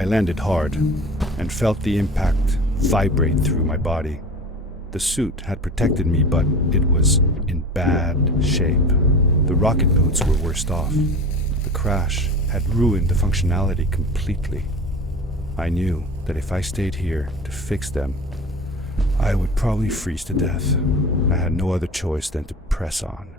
I landed hard and felt the impact vibrate through my body. The suit had protected me, but it was in bad shape. The rocket boots were worst off. The crash had ruined the functionality completely. I knew that if I stayed here to fix them, I would probably freeze to death. I had no other choice than to press on.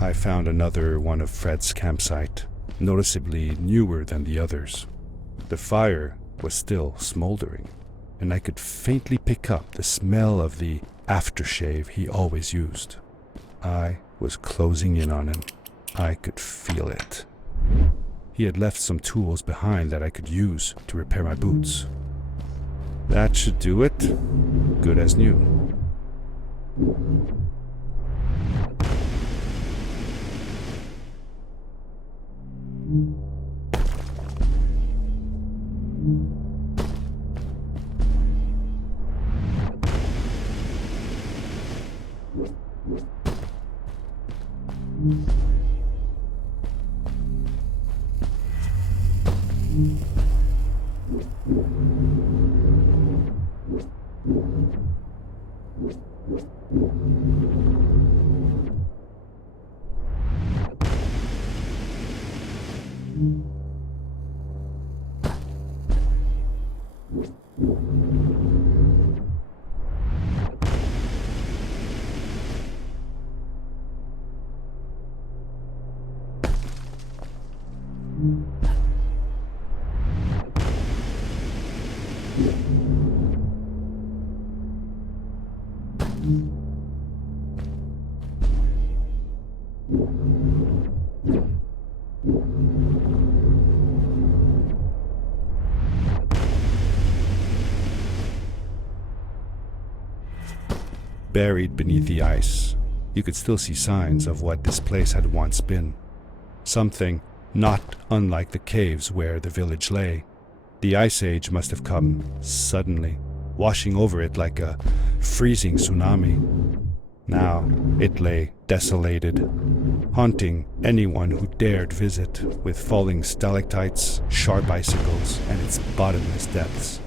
I found another one of Fred's campsite, noticeably newer than the others. The fire was still smoldering, and I could faintly pick up the smell of the aftershave he always used. I was closing in on him. I could feel it. He had left some tools behind that I could use to repair my boots. That should do it. Good as new. Buried beneath the ice, you could still see signs of what this place had once been. Something not unlike the caves where the village lay. The ice age must have come suddenly, washing over it like a freezing tsunami. Now it lay desolated, haunting anyone who dared visit, with falling stalactites, sharp icicles, and its bottomless depths.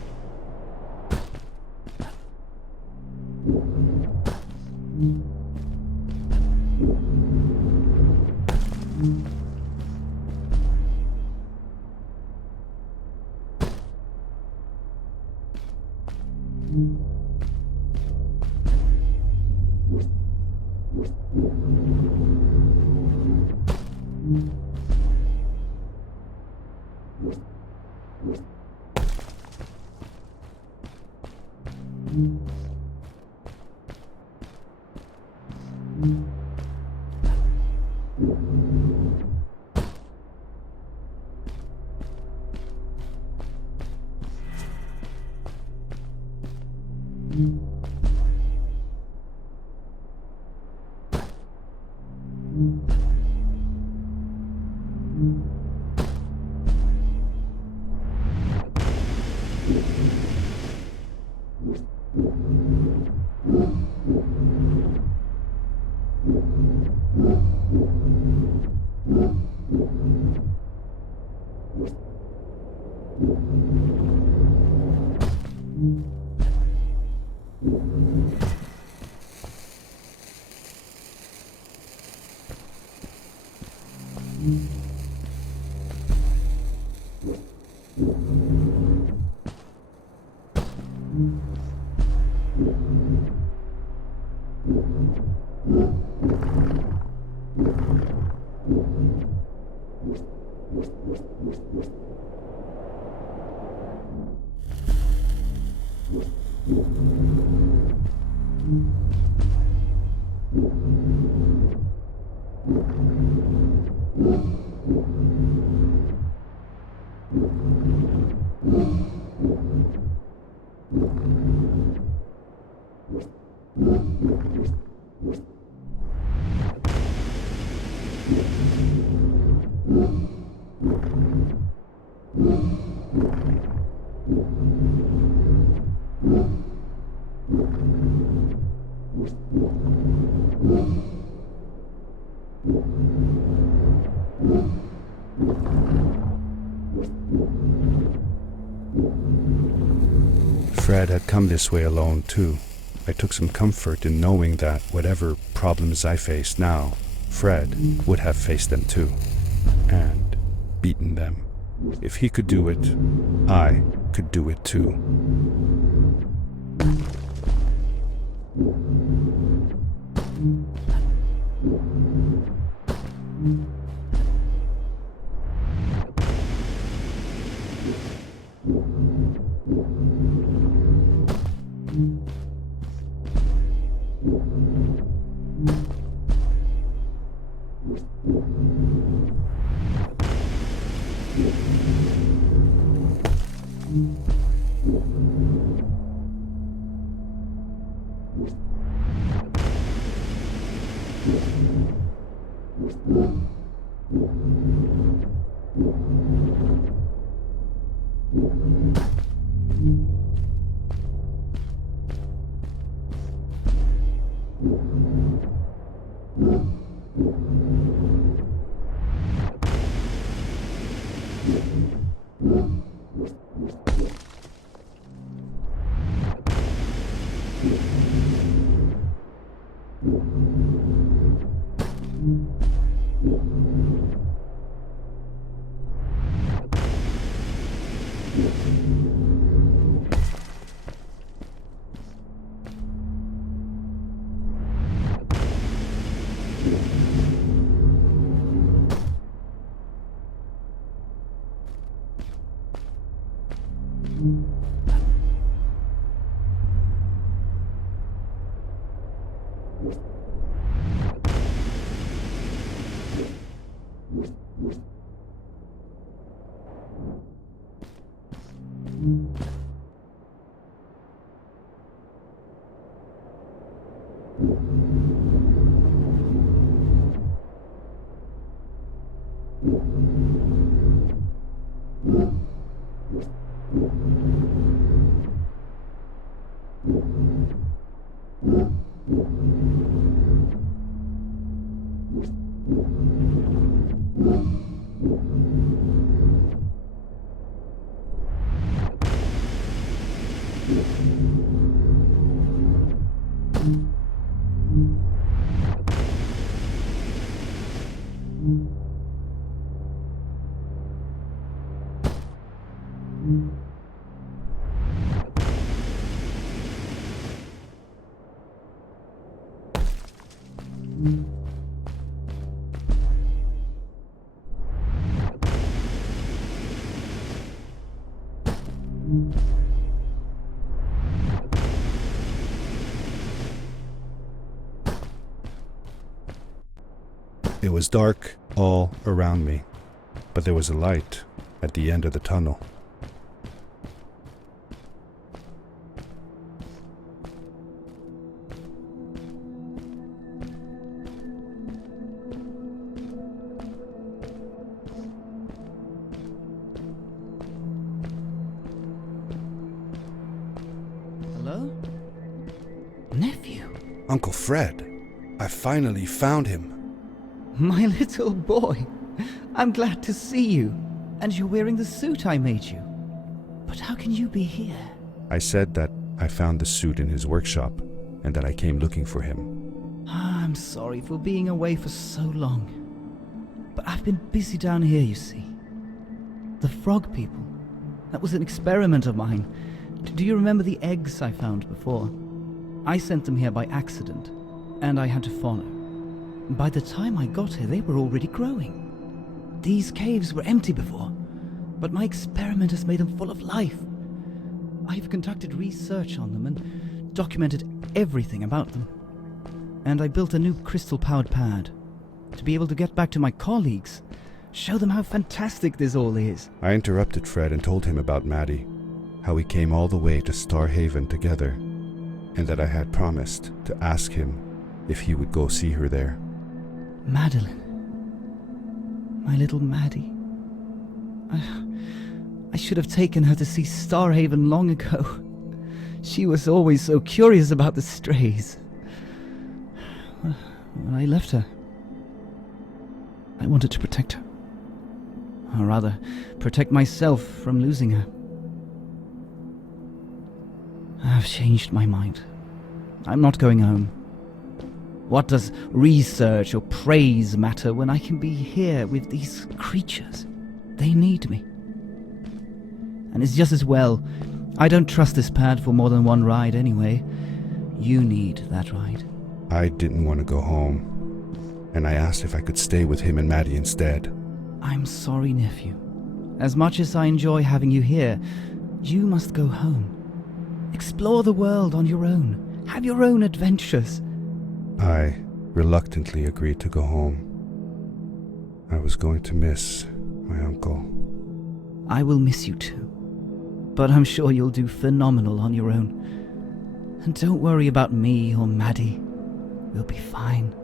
Fred had come this way alone, too. I took some comfort in knowing that whatever problems I faced now, Fred would have faced them too, and beaten them. If he could do it, I could do it too. It was dark all around me, but there was a light at the end of the tunnel. Hello? Nephew? Uncle Fred, I finally found him. My little boy. I'm glad to see you. And you're wearing the suit I made you. But how can you be here? I said that I found the suit in his workshop and that I came looking for him. I'm sorry for being away for so long. But I've been busy down here, you see. The frog people. That was an experiment of mine. Do you remember the eggs I found before? I sent them here by accident, and I had to follow. By the time I got here, they were already growing. These caves were empty before, but my experiment has made them full of life. I've conducted research on them and documented everything about them. And I built a new crystal-powered pad to be able to get back to my colleagues, show them how fantastic this all is. I interrupted Fred and told him about Maddie, how we came all the way to Starhaven together, and that I had promised to ask him if he would go see her there. Madeline. My little Maddie. I should have taken her to see Starhaven long ago. She was always so curious about the strays. When I left her, I wanted to protect her. Or rather, protect myself from losing her. I've changed my mind. I'm not going home. What does research or praise matter when I can be here with these creatures? They need me. And it's just as well. I don't trust this pad for more than one ride anyway. You need that ride. I didn't want to go home, and I asked if I could stay with him and Maddie instead. I'm sorry, nephew. As much as I enjoy having you here, you must go home. Explore the world on your own. Have your own adventures. I reluctantly agreed to go home. I was going to miss my uncle. I will miss you too. but I'm sure you'll do phenomenal on your own. And don't worry about me or Maddie. We'll be fine.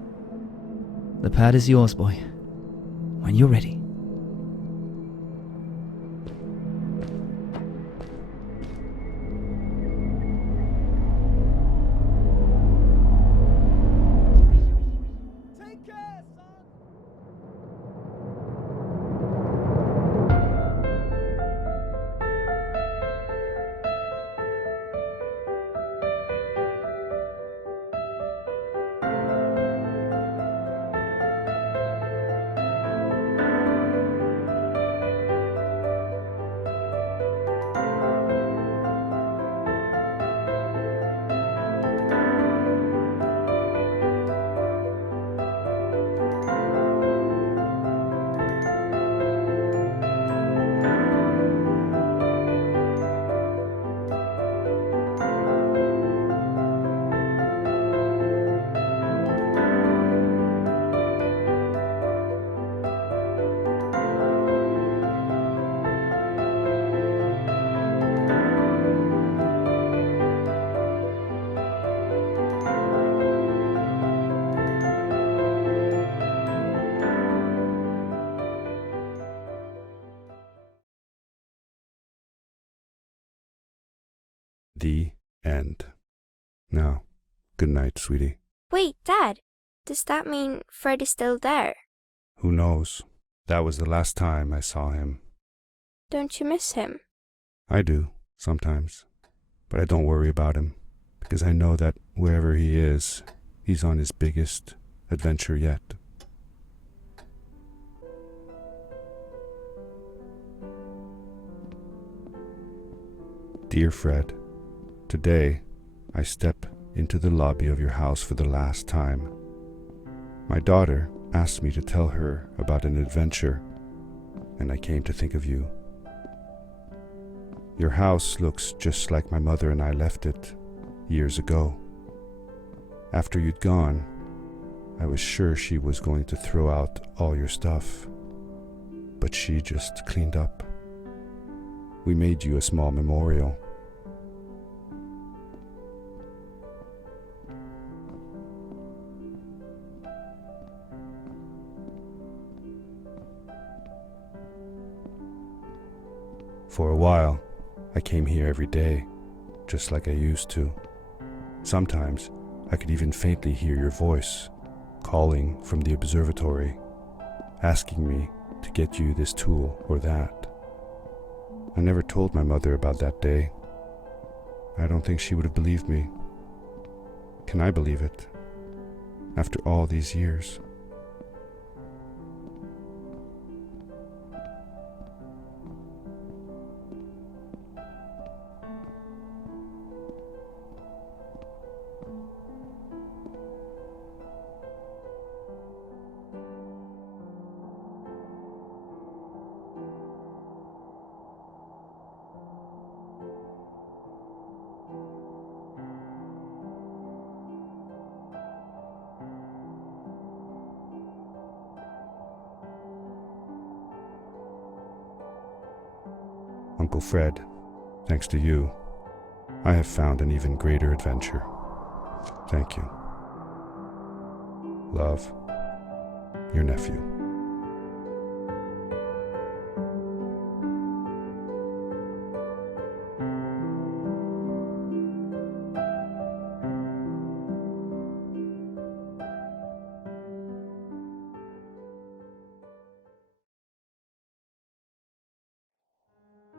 The pad is yours, boy. When you're ready. The end. Now, good night, sweetie. Wait, Dad. Does that mean Fred is still there? Who knows? That was the last time I saw him. Don't you miss him? I do, sometimes. But I don't worry about him, because I know that wherever he is, he's on his biggest adventure yet. Dear Fred, today I step into the lobby of your house for the last time. My daughter asked me to tell her about an adventure, and I came to think of you. Your house looks just like my mother and I left it years ago. After you'd gone, I was sure she was going to throw out all your stuff, but she just cleaned up. We made you a small memorial. For a while, I came here every day, just like I used to. Sometimes, I could even faintly hear your voice, calling from the observatory, asking me to get you this tool or that. I never told my mother about that day. I don't think she would have believed me. Can I believe it? After all these years. Uncle Fred, thanks to you, I have found an even greater adventure. Thank you. Love, your nephew.